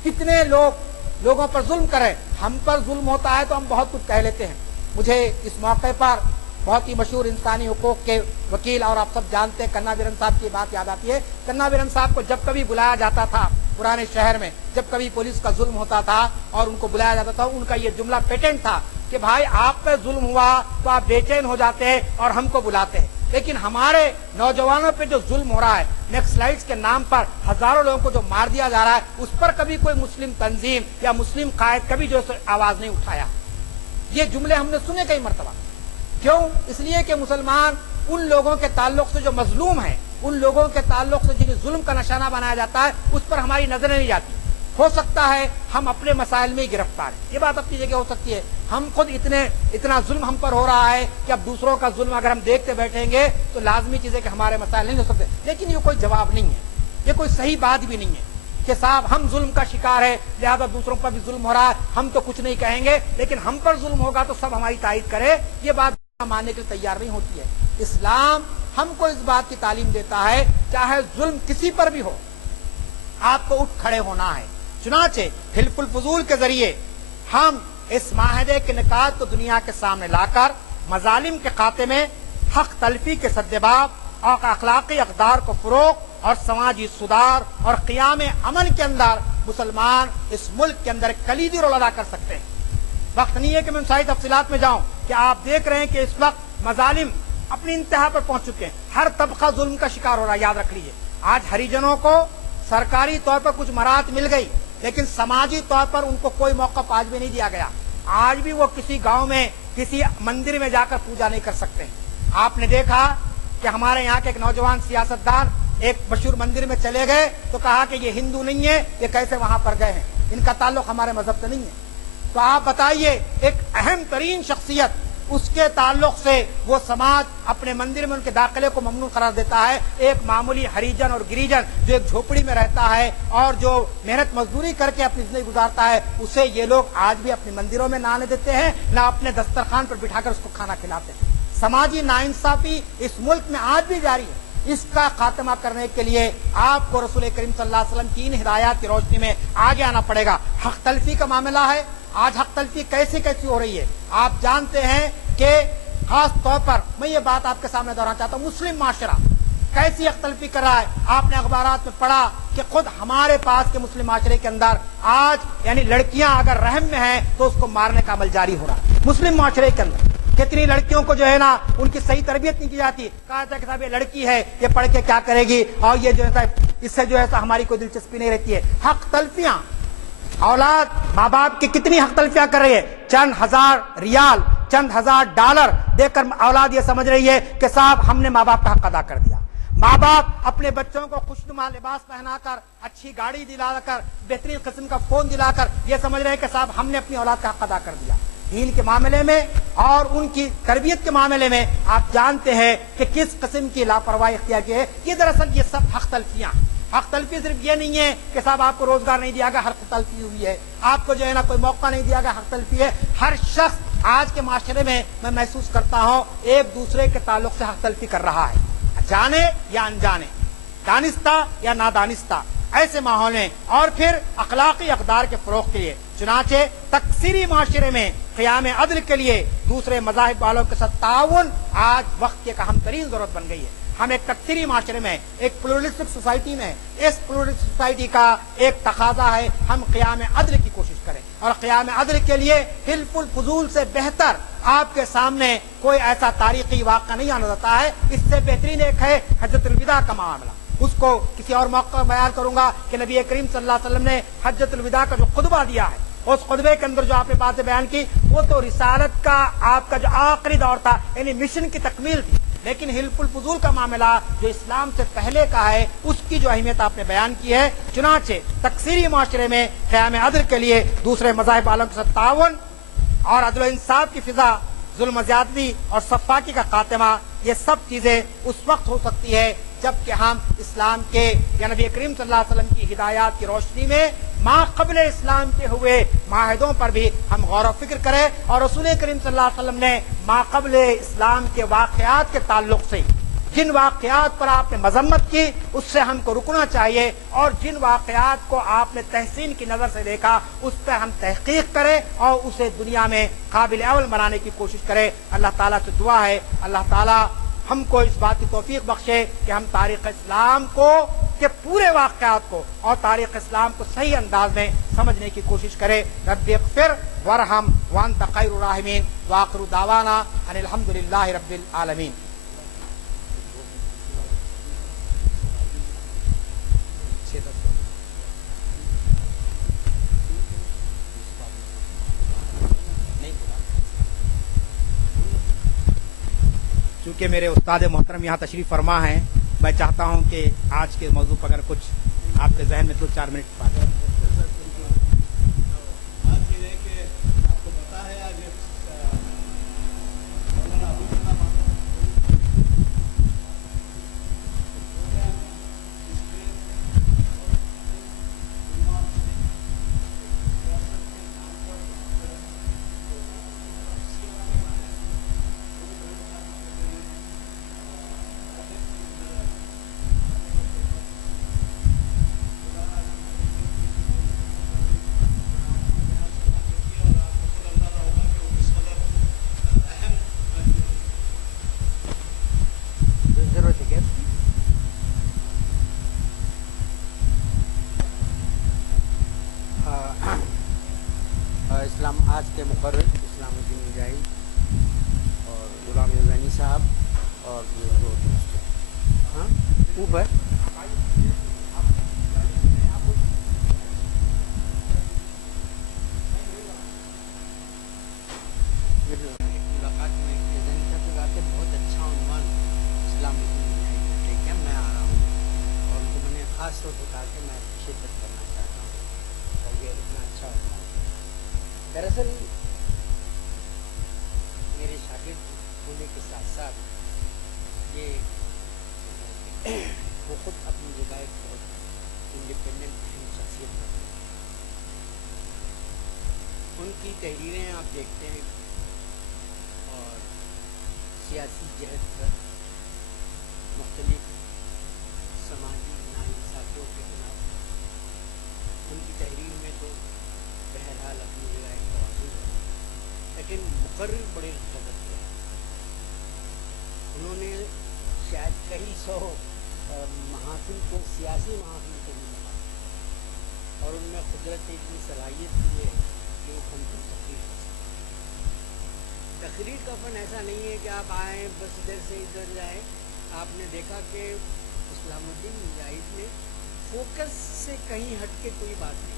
کتنے لوگوں پر ظلم کرے. ہم پر ظلم ہوتا ہے تو ہم بہت کچھ کہہ لیتے ہیں. مجھے اس موقع پر بہت ہی مشہور انسانی حقوق کے وکیل اور آپ سب جانتے ہیں کنہ بیرن صاحب کی بات یاد آتی ہے. کنہ بیرن صاحب کو جب کبھی بلایا جاتا تھا پرانے شہر میں, جب کبھی پولیس کا ظلم ہوتا تھا اور ان کو بلایا جاتا تھا, ان کا یہ جملہ پیٹنٹ تھا کہ بھائی آپ پہ ظلم ہوا تو آپ بے چین ہو جاتے ہیں اور ہم کو بلاتے ہیں, لیکن ہمارے نوجوانوں پہ جو ظلم ہو رہا ہے, نیکسلائٹس کے نام پر ہزاروں لوگوں کو جو مار دیا جا رہا ہے, اس پر کبھی کوئی مسلم تنظیم یا مسلم قائد کبھی جو آواز نہیں اٹھایا. یہ جملے ہم نے سنے کئی مرتبہ. کیوں؟ اس لیے کہ مسلمان ان لوگوں کے تعلق سے جو مظلوم ہیں, ان لوگوں کے تعلق سے جنہیں ظلم کا نشانہ بنایا جاتا ہے, اس پر ہماری نظریں نہیں جاتی. ہو سکتا ہے ہم اپنے مسائل میں ہی گرفتار ہیں, یہ بات اپنی جگہ ہو سکتی ہے. ہم خود اتنا ظلم ہم پر ہو رہا ہے کہ اب دوسروں کا ظلم اگر ہم دیکھتے بیٹھیں گے تو لازمی چیز ہے کہ ہمارے مسائل نہیں ہو سکتے. لیکن یہ کوئی جواب نہیں ہے, یہ کوئی صحیح بات بھی نہیں ہے کہ صاحب ہم ظلم کا شکار ہے لہذا دوسروں پر بھی ظلم ہو رہا ہے, ہم تو کچھ نہیں کہیں گے, لیکن ہم پر ظلم ہوگا تو سب ہماری تائید کرے. یہ بات ماننے کے لیے تیار نہیں ہوتی ہے. اسلام ہم کو اس بات کی تعلیم دیتا ہے چاہے ظلم کسی پر بھی ہو آپ کو اٹھ کھڑے ہونا ہے. چنانچہ حلف الفضول کے ذریعے ہم اس معاہدے کے نکات کو دنیا کے سامنے لا کر مظالم کے خاتمے میں, حق تلفی کے سدباب اور اخلاقی اقدار کو فروغ اور سماجی سدھار اور قیام امن کے اندر مسلمان اس ملک کے اندر کلیدی رول ادا کر سکتے ہیں. وقت نہیں ہے کہ میں ساری تفصیلات میں جاؤں کہ آپ دیکھ رہے ہیں کہ اس وقت مظالم اپنی انتہا پر پہنچ چکے ہیں, ہر طبقہ ظلم کا شکار ہو رہا ہے. یاد رکھ لیجیے آج ہریجنوں کو سرکاری طور پر کچھ مراحت مل گئی, لیکن سماجی طور پر ان کو کوئی موقف آج بھی نہیں دیا گیا. آج بھی وہ کسی گاؤں میں کسی مندر میں جا کر پوجا نہیں کر سکتے. آپ نے دیکھا کہ ہمارے یہاں کے ایک نوجوان سیاستدان ایک مشہور مندر میں چلے گئے تو کہا کہ یہ ہندو نہیں ہے, یہ کیسے وہاں پر گئے ہیں, ان کا تعلق ہمارے مذہب سے نہیں ہے. تو آپ بتائیے ایک اہم ترین شخصیت, اس کے تعلق سے وہ سماج اپنے مندر میں ان کے داخلے کو ممنوع قرار دیتا ہے. ایک معمولی ہریجن اور گریجن جو ایک جھوپڑی میں رہتا ہے اور جو محنت مزدوری کر کے اپنی زندگی گزارتا ہے, اسے یہ لوگ آج بھی اپنے مندروں میں نہ آنے دیتے ہیں, نہ اپنے دسترخوان پر بٹھا کر اس کو کھانا کھلاتے ہیں. سماجی ناانصافی اس ملک میں آج بھی جاری ہے. اس کا خاتمہ کرنے کے لیے آپ کو رسول کریم صلی اللہ علیہ وسلم کی ان ہدایات کی روشنی میں آگے آنا پڑے گا. حق تلفی کا معاملہ ہے. آج حق تلفی کیسی ہو رہی ہے آپ جانتے ہیں کہ خاص طور پر میں یہ بات آپ کے سامنے دہرانا چاہتا ہوں, مسلم معاشرہ کیسی حق تلفی کر رہا ہے. آپ نے اخبارات میں پڑھا کہ خود ہمارے پاس کے مسلم معاشرے کے اندر آج یعنی لڑکیاں اگر رحم میں ہیں تو اس کو مارنے کا عمل جاری ہو رہا ہے. مسلم معاشرے کے اندر کتنی لڑکیوں کو جو ہے نا ان کی صحیح تربیت نہیں کی جاتی. کہا جاتا ہے کہ صاحب یہ لڑکی ہے, یہ پڑھ کے کیا کرے گی, اور یہ جو ہے اس سے جو ہے ہماری کوئی دلچسپی نہیں رہتی ہے. حق تلفیاں, اولاد ماں باپ کی کتنی حق تلفیاں کر رہی ہے. چند ہزار ریال, چند ہزار ڈالر دے کر اولاد یہ سمجھ رہی ہے کہ صاحب ہم نے ماں باپ کا حق ادا کر دیا. ماں باپ اپنے بچوں کو خوشنما لباس پہنا کر, اچھی گاڑی دلا کر, بہترین قسم کا فون دلا کر یہ سمجھ رہے ہیں کہ صاحب ہم نے اپنی اولاد کا حق ادا کر دیا. دین کے معاملے میں اور ان کی تربیت کے معاملے میں آپ جانتے ہیں کہ کس قسم کی لاپرواہی اختیار کی ہے. یہ دراصل یہ سب حق تلفیاں. حق تلفی صرف یہ نہیں ہے کہ صاحب آپ کو روزگار نہیں دیا گیا, حق تلفی ہوئی ہے. آپ کو جو ہے نا کوئی موقع نہیں دیا گیا, حق تلفی ہے. ہر شخص آج کے معاشرے میں میں محسوس کرتا ہوں ایک دوسرے کے تعلق سے حق تلفی کر رہا ہے، جانے یا انجانے، دانستہ یا نادانستہ، ایسے ماحول میں، اور پھر اخلاقی اقدار کے فروغ کے لیے چنانچہ تکثیری معاشرے میں قیام عدل کے لیے دوسرے مذاہب والوں کے ساتھ تعاون آج وقت کی ایک اہم ترین ضرورت بن گئی ہے۔ ہم ایک تکثیری معاشرے میں، ایک پلورلسٹک سوسائٹی میں، اس پلورلسٹک سوسائٹی کا ایک تقاضا ہے ہم قیام عدل کی کوشش کریں، اور قیام عدل کے لیے حلف الفضول سے بہتر آپ کے سامنے کوئی ایسا تاریخی واقعہ نہیں آنا جاتا ہے۔ اس سے بہترین ایک ہے حجۃ الوداع کا معاملہ، اس کو کسی اور موقع بیان کروں گا کہ نبی کریم صلی اللہ علیہ وسلم نے حجۃ الوداع کا جو خطبہ دیا ہے، اس خطبے کے اندر جو آپ نے باتیں بیان کی وہ تو رسالت کا آپ کا جو آخری دور تھا، یعنی مشن کی تکمیل تھی، لیکن حلف الفضول کا معاملہ جو اسلام سے پہلے کا ہے اس کی جو اہمیت آپ نے بیان کی ہے۔ چنانچہ تکثیری معاشرے میں قیام عدل کے لیے دوسرے مذاہب والوں کے ساتھ تعاون اور عدل و انصاف کی فضا، ظلم و زیادتی اور صفاقی کا خاتمہ، یہ سب چیزیں اس وقت ہو سکتی ہے جب کہ ہم اسلام کے یا نبی کریم صلی اللہ علیہ وسلم کی ہدایات کی روشنی میں ما قبل اسلام کے ہوئے معاہدوں پر بھی ہم غور و فکر کریں، اور رسول کریم صلی اللہ علیہ وسلم نے ما قبل اسلام کے واقعات کے تعلق سے جن واقعات پر آپ نے مذمت کی اس سے ہم کو رکنا چاہیے، اور جن واقعات کو آپ نے تحسین کی نظر سے دیکھا اس پہ ہم تحقیق کریں اور اسے دنیا میں قابل عمل بنانے کی کوشش کریں۔ اللہ تعالیٰ سے دعا ہے اللہ تعالیٰ ہم کو اس بات کی توفیق بخشے کہ ہم تاریخ اسلام کو کے پورے واقعات کو اور تاریخ اسلام کو صحیح انداز میں سمجھنے کی کوشش کرے۔ رب اغفر وارحم وانت خیر الراحمین، وآخر دعوانا ان الحمد للہ رب العالمین۔ چونکہ میرے استاد محترم یہاں تشریف فرما ہیں، میں چاہتا ہوں کہ آج کے موضوع پر اگر کچھ آپ کے ذہن میں 2-4 منٹ بات ہے۔ آج کے مقرر اسلام الدین مجاہد اور غلام یزدانی صاحب اور دو ہاں اوپر ملاقات میں یزدانی صاحب سے کہا کہ بہت اچھا عنوان اسلام الدین مجاہد کا کیا میں آ رہا ہوں، اور ان کو میں نے خاص طور پر کہا کہ میں شرکت کرنا چاہتا ہوں اور یہ اتنا اچھا عنوان۔ دراصل میرے شاگرد ہونے کے ساتھ ساتھ یہ وہ خود اپنی جگہ ایک بہت انڈیپینڈنٹ اہم شخصیت ہے۔ ان کی تحریریں آپ دیکھتے ہیں اور سیاسی جہد پر مختلف سماجی ناانصافیوں کے خلاف ان کی تحریر میں تو بہرحال اپنی جگہ ایک توازن ہے، لیکن مقرر بڑے غلط ہے۔ انہوں نے شاید کئی سو محافل کو سیاسی محافل کو بھی لگا، اور ان میں قدرت اتنی صلاحیت بھی ہے کہ وہ ہم کو تقریر کر سکتے۔ تقریر کا فن ایسا نہیں ہے کہ آپ آئیں بس ادھر سے ادھر جائیں۔ آپ نے دیکھا کہ اسلام الدین مجاہد نے فوکس سے کہیں ہٹ کے کوئی بات نہیں،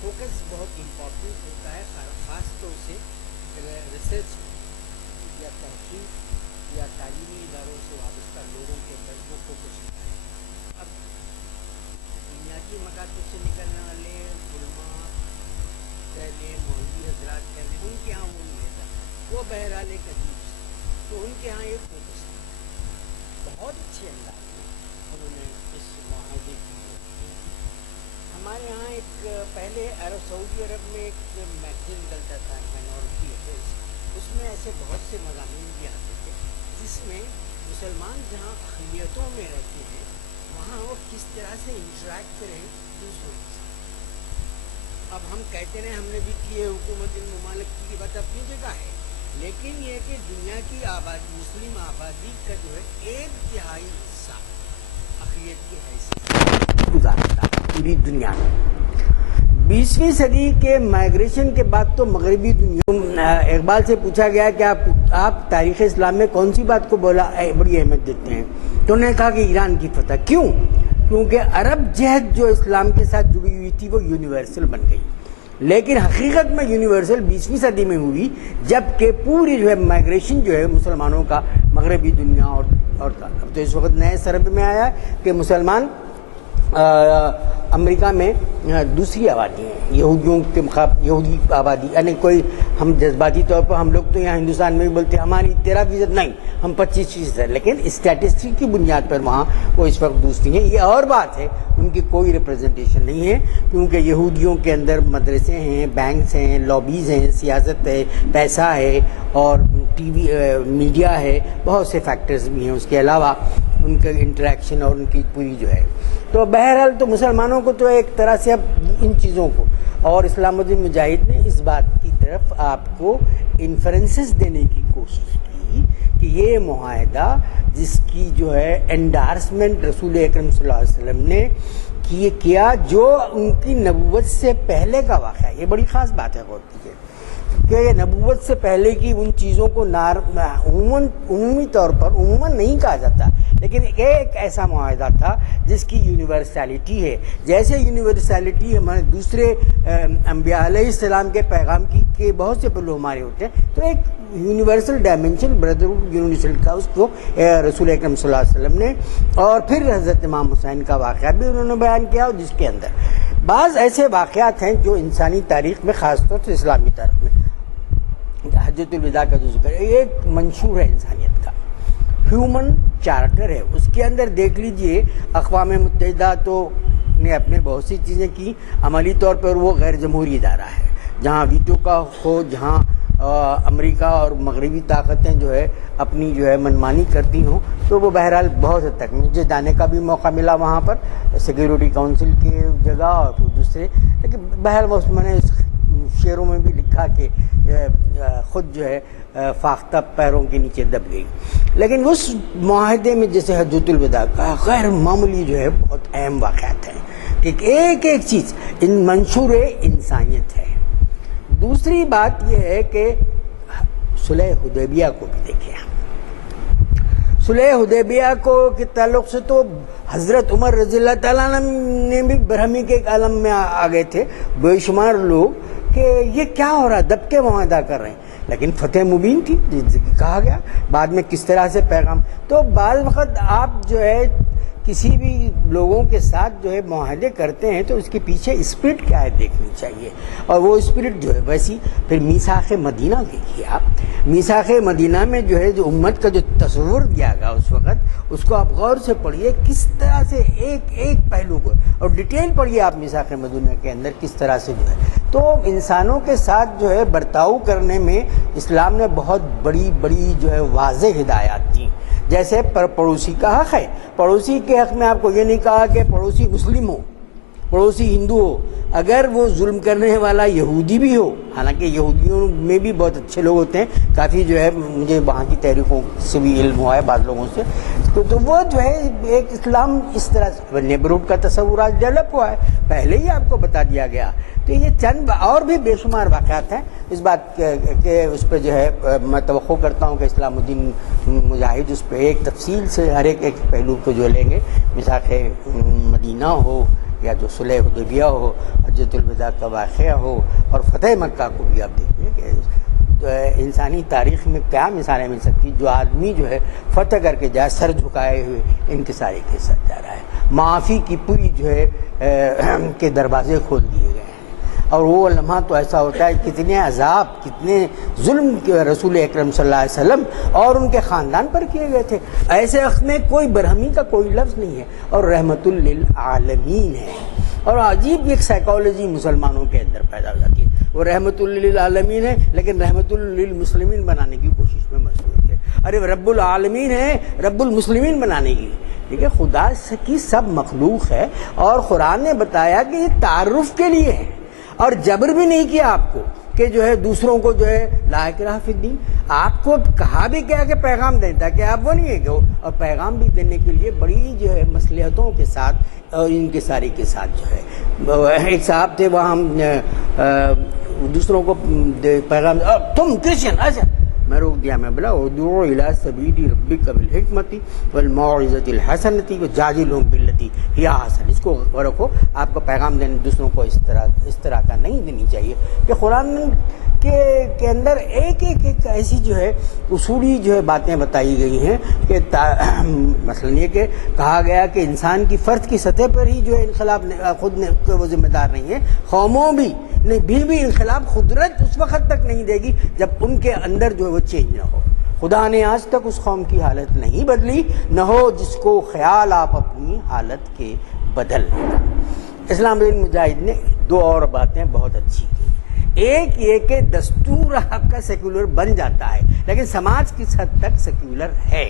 فوکس بہت امپورٹنٹ ہوتا ہے، خاص طور سے ریسرچ یا تحقیق یا تعلیمی اداروں سے وابستہ لوگوں کے اندر وہ فوکس ہوتا ہے۔ اب بنیادی مکاتب سے نکلنے والے علماء کہہ لیں، مولوی حضرات کہہ لیں، ان کے یہاں وہ نہیں رہتا، وہ بہرحال ایک عجیب سے، تو ان کے یہاں ایک فوکس ہے۔ بہت اچھے انداز میں انہوں نے اس معاہدے کی ہمارے یہاں ایک پہلے سعودی عرب میں ایک میگزین نکلتا تھا مائنورٹی افیئرس، اس میں ایسے بہت سے مضامین بھی آتے تھے جس میں مسلمان جہاں اقلیتوں میں رہتے ہیں وہاں وہ کس طرح سے انٹریکٹ کریں دوسروں کے ساتھ۔ اب ہم کہتے رہے ہم نے بھی کیے، حکومت ان ممالک کی بات اپنی جگہ ہے، لیکن یہ کہ دنیا کی آبادی، مسلم آبادی کا جو ہے 1/3 حصہ اقلیت کی حیثیت گزارتا پوری دنیا میں۔ 20ویں صدی کے مائگریشن کے بعد تو مغربی دنیا، اقبال سے پوچھا گیا کہ آپ تاریخ اسلام میں کون سی بات کو بڑی اہمیت دیتے ہیں، تو انہوں نے کہا کہ ایران کی فتح۔ کیوں؟ کیونکہ عرب جہد جو اسلام کے ساتھ جڑی ہوئی تھی وہ یونیورسل بن گئی، لیکن حقیقت میں یونیورسل 20ویں صدی میں ہوئی، جبکہ پوری جو ہے مائگریشن جو ہے مسلمانوں کا مغربی دنیا اور اب تو اس وقت نئے سرب میں آیا ہے کہ مسلمان امریکہ میں دوسری آبادی ہیں یہودیوں کے مقابلے، یہودی آبادی، یعنی کوئی ہم جذباتی طور پر ہم لوگ تو یہاں ہندوستان میں بھی بولتے ہیں ہماری 13% نہیں، ہم 25% ہیں، لیکن اسٹیٹسٹک کی بنیاد پر وہاں وہ اس وقت دوسری ہیں۔ یہ اور بات ہے، ان کی کوئی ریپرزنٹیشن نہیں ہے، کیونکہ یہودیوں کے اندر مدرسے ہیں، بینکس ہیں، لابیز ہیں، سیاست ہے، پیسہ ہے، اور ٹی وی میڈیا ہے، بہت سے فیکٹرز بھی ہیں اس کے علاوہ، ان کا انٹریکشن اور ان کی پوری جو ہے۔ تو بہرحال تو مسلمانوں کو تو ایک طرح سے اب ان چیزوں کو، اور اسلام الدین مجاہد نے اس بات کی طرف آپ کو انفرنسز دینے کی کوشش کی کہ یہ معاہدہ جس کی جو ہے انڈارسمنٹ رسول اکرم صلی اللہ علیہ وسلم نے کیا جو ان کی نبوت سے پہلے کا واقعہ ہے، یہ بڑی خاص بات ہے، غور کیجیے کہ نبوت سے پہلے کی ان چیزوں کو عمومی طور پر عموماً نہیں کہا جاتا، لیکن ایک ایسا معاہدہ تھا جس کی یونیورسلٹی ہے، جیسے یونیورسلٹی ہمارے دوسرے انبیاء علیہ السلام کے پیغام کے بہت سے پہلو ہمارے ہوتے ہیں، تو ایک یونیورسل ڈائمنشن بردرہڈ یونیورسل کا اس کو رسول اکرم صلی اللہ علیہ وسلم نے، اور پھر حضرت امام حسین کا واقعہ بھی انہوں نے بیان کیا، جس کے اندر بعض ایسے واقعات ہیں جو انسانی تاریخ میں، خاص طور سے اسلامی تاریخ میں، حجۃ الوداع کا جو ذکر ہے ایک منشور ہے انسانیت کا، ہیومن چارٹر ہے، اس کے اندر دیکھ لیجئے اقوام متحدہ تو نے اپنے بہت سی چیزیں کی، عملی طور پر وہ غیر جمہوری ادارہ ہے، جہاں ویٹو کا ہو، جہاں امریکہ اور مغربی طاقتیں جو ہے اپنی جو ہے منمانی کرتی ہوں، تو وہ بہرحال بہت حد تک مجھے جانے کا بھی موقع ملا وہاں پر سیکیورٹی کونسل کی جگہ اور دوسرے، لیکن بہرحال میں نے شعروں میں بھی لکھا کہ خود جو ہے فاختہ پیروں کے نیچے دب گئی، لیکن اس معاہدے میں جیسے حجۃ الوداع کا غیر معمولی جو ہے بہت اہم واقعات ہیں کہ ایک ایک چیز ان منشور انسانیت ہے۔ دوسری بات یہ ہے کہ صلح حدیبیہ کو بھی دیکھیں، صلح حدیبیہ کو کے تعلق سے تو حضرت عمر رضی اللہ تعالیٰ عنہ نے بھی برہمی کے ایک عالم میں آ گئے تھے بے شمار لوگ کہ یہ کیا ہو رہا، دب کے معاہدہ کر رہے ہیں، لیکن فتح مبین تھی کہا گیا، بعد میں کس طرح سے پیغام۔ تو بعض وقت آپ جو ہے کسی بھی لوگوں کے ساتھ جو ہے معاہدے کرتے ہیں تو اس کے پیچھے اسپرٹ کیا ہے دیکھنی چاہیے، اور وہ اسپرٹ جو ہے ویسی پھر میثاق مدینہ دیکھیے آپ، میثاق مدینہ میں جو ہے جو امت کا جو تصور دیا گیا اس وقت، اس کو آپ غور سے پڑھیے کس طرح سے ایک ایک پہلو کو، اور ڈیٹیل پڑھیے آپ میثاق مدینہ کے اندر کس طرح سے جو ہے، تو انسانوں کے ساتھ جو ہے برتاؤ کرنے میں اسلام نے بہت بڑی بڑی جو ہے واضح ہدایات دیں، جیسے پڑوسی کا حق ہے، پڑوسی کے حق میں آپ کو یہ نہیں کہا کہ پڑوسی مسلم ہو، پڑوسی ہندو ہو، اگر وہ ظلم کرنے والا یہودی بھی ہو، حالانکہ یہودیوں میں بھی بہت اچھے لوگ ہوتے ہیں، کافی جو ہے مجھے وہاں کی تحریکوں سے بھی علم ہوا ہے بعض لوگوں سے، تو وہ جو ہے ایک اسلام اس طرح سے نیبرہڈ کا تصور آج ڈیولپ ہوا ہے، پہلے ہی آپ کو بتا دیا گیا۔ تو یہ چند اور بھی بے شمار واقعات ہیں، اس بات کے اس پہ جو ہے میں توقع کرتا ہوں کہ اسلام الدین مجاہد اس پہ ایک تفصیل سے ہر ایک پہلو کو جو لیں گے، میثاق مدینہ ہو یا جو صلح حدیبیہ ہو، حجۃ الوداع کا واقعہ ہو، اور فتح مکہ کو بھی آپ دیکھیے کہ انسانی تاریخ میں کیا مثالیں مل سکتی، جو آدمی جو ہے فتح کر کے جائے سر جھکائے ہوئے انکساری کے ساتھ جا رہا ہے، معافی کی پوری جو ہے کے دروازے کھول دیے گئے ہیں، اور وہ لمحہ تو ایسا ہوتا ہے کتنے عذاب، کتنے ظلم رسول اکرم صلی اللہ علیہ وسلم اور ان کے خاندان پر کیے گئے تھے، ایسے وقت میں کوئی برہمی کا کوئی لفظ نہیں ہے، اور رحمت للعالمین ہے، اور عجیب ایک سائیکالوجی مسلمانوں کے اندر پیدا ہو جاتی ہے. وہ رحمت للعالمین ہے لیکن رحمت للمسلمین بنانے کی کوشش میں مصروف ہے. ارے رب العالمین ہے رب المسلمین بنانے کی. دیکھیں خدا کی سب مخلوق ہے اور قرآن نے بتایا کہ یہ تعارف کے لیے ہے اور جبر بھی نہیں کیا آپ کو کہ جو ہے دوسروں کو جو ہے لا اکراہ فی الدین. آپ کو کہا بھی کیا کہ پیغام دیں تاکہ آپ وہ نہیں ہے کہ اور پیغام بھی دینے کے لیے بڑی جو ہے مصلحتوں کے ساتھ اور انکساری کے ساتھ جو ہے. ایک صاحب تھے وہاں دوسروں کو پیغام تم کرسچن اچھا میں روک دیا. میں بولا ادعو الی سبیل ربک بالحکمت والموعظۃ الحسنۃ وجادلھم باللتی ہی احسن. اس کو رکھو. آپ کو پیغام دینے دوسروں کو اس طرح کا نہیں دینی چاہیے کہ قرآن کے اندر ایک ایسی جو ہے اصولی جو ہے باتیں بتائی گئی ہیں کہ مثلا یہ کہ کہا گیا کہ انسان کی فرد کی سطح پر ہی جو ہے انقلاب خود وہ ذمہ دار نہیں ہے. قوموں بھی انقلاب قدرت اس وقت تک نہیں دے گی جب ان کے اندر جو ہے وہ چینج نہ ہو. خدا نے آج تک اس قوم کی حالت نہیں بدلی نہ ہو جس کو خیال آپ اپنی حالت کے بدل لیں. اسلام دین مجاہد نے دو اور باتیں بہت اچھی کی. ایک یہ کہ دستور حق کا سیکولر بن جاتا ہے لیکن سماج کس حد تک سیکولر ہے.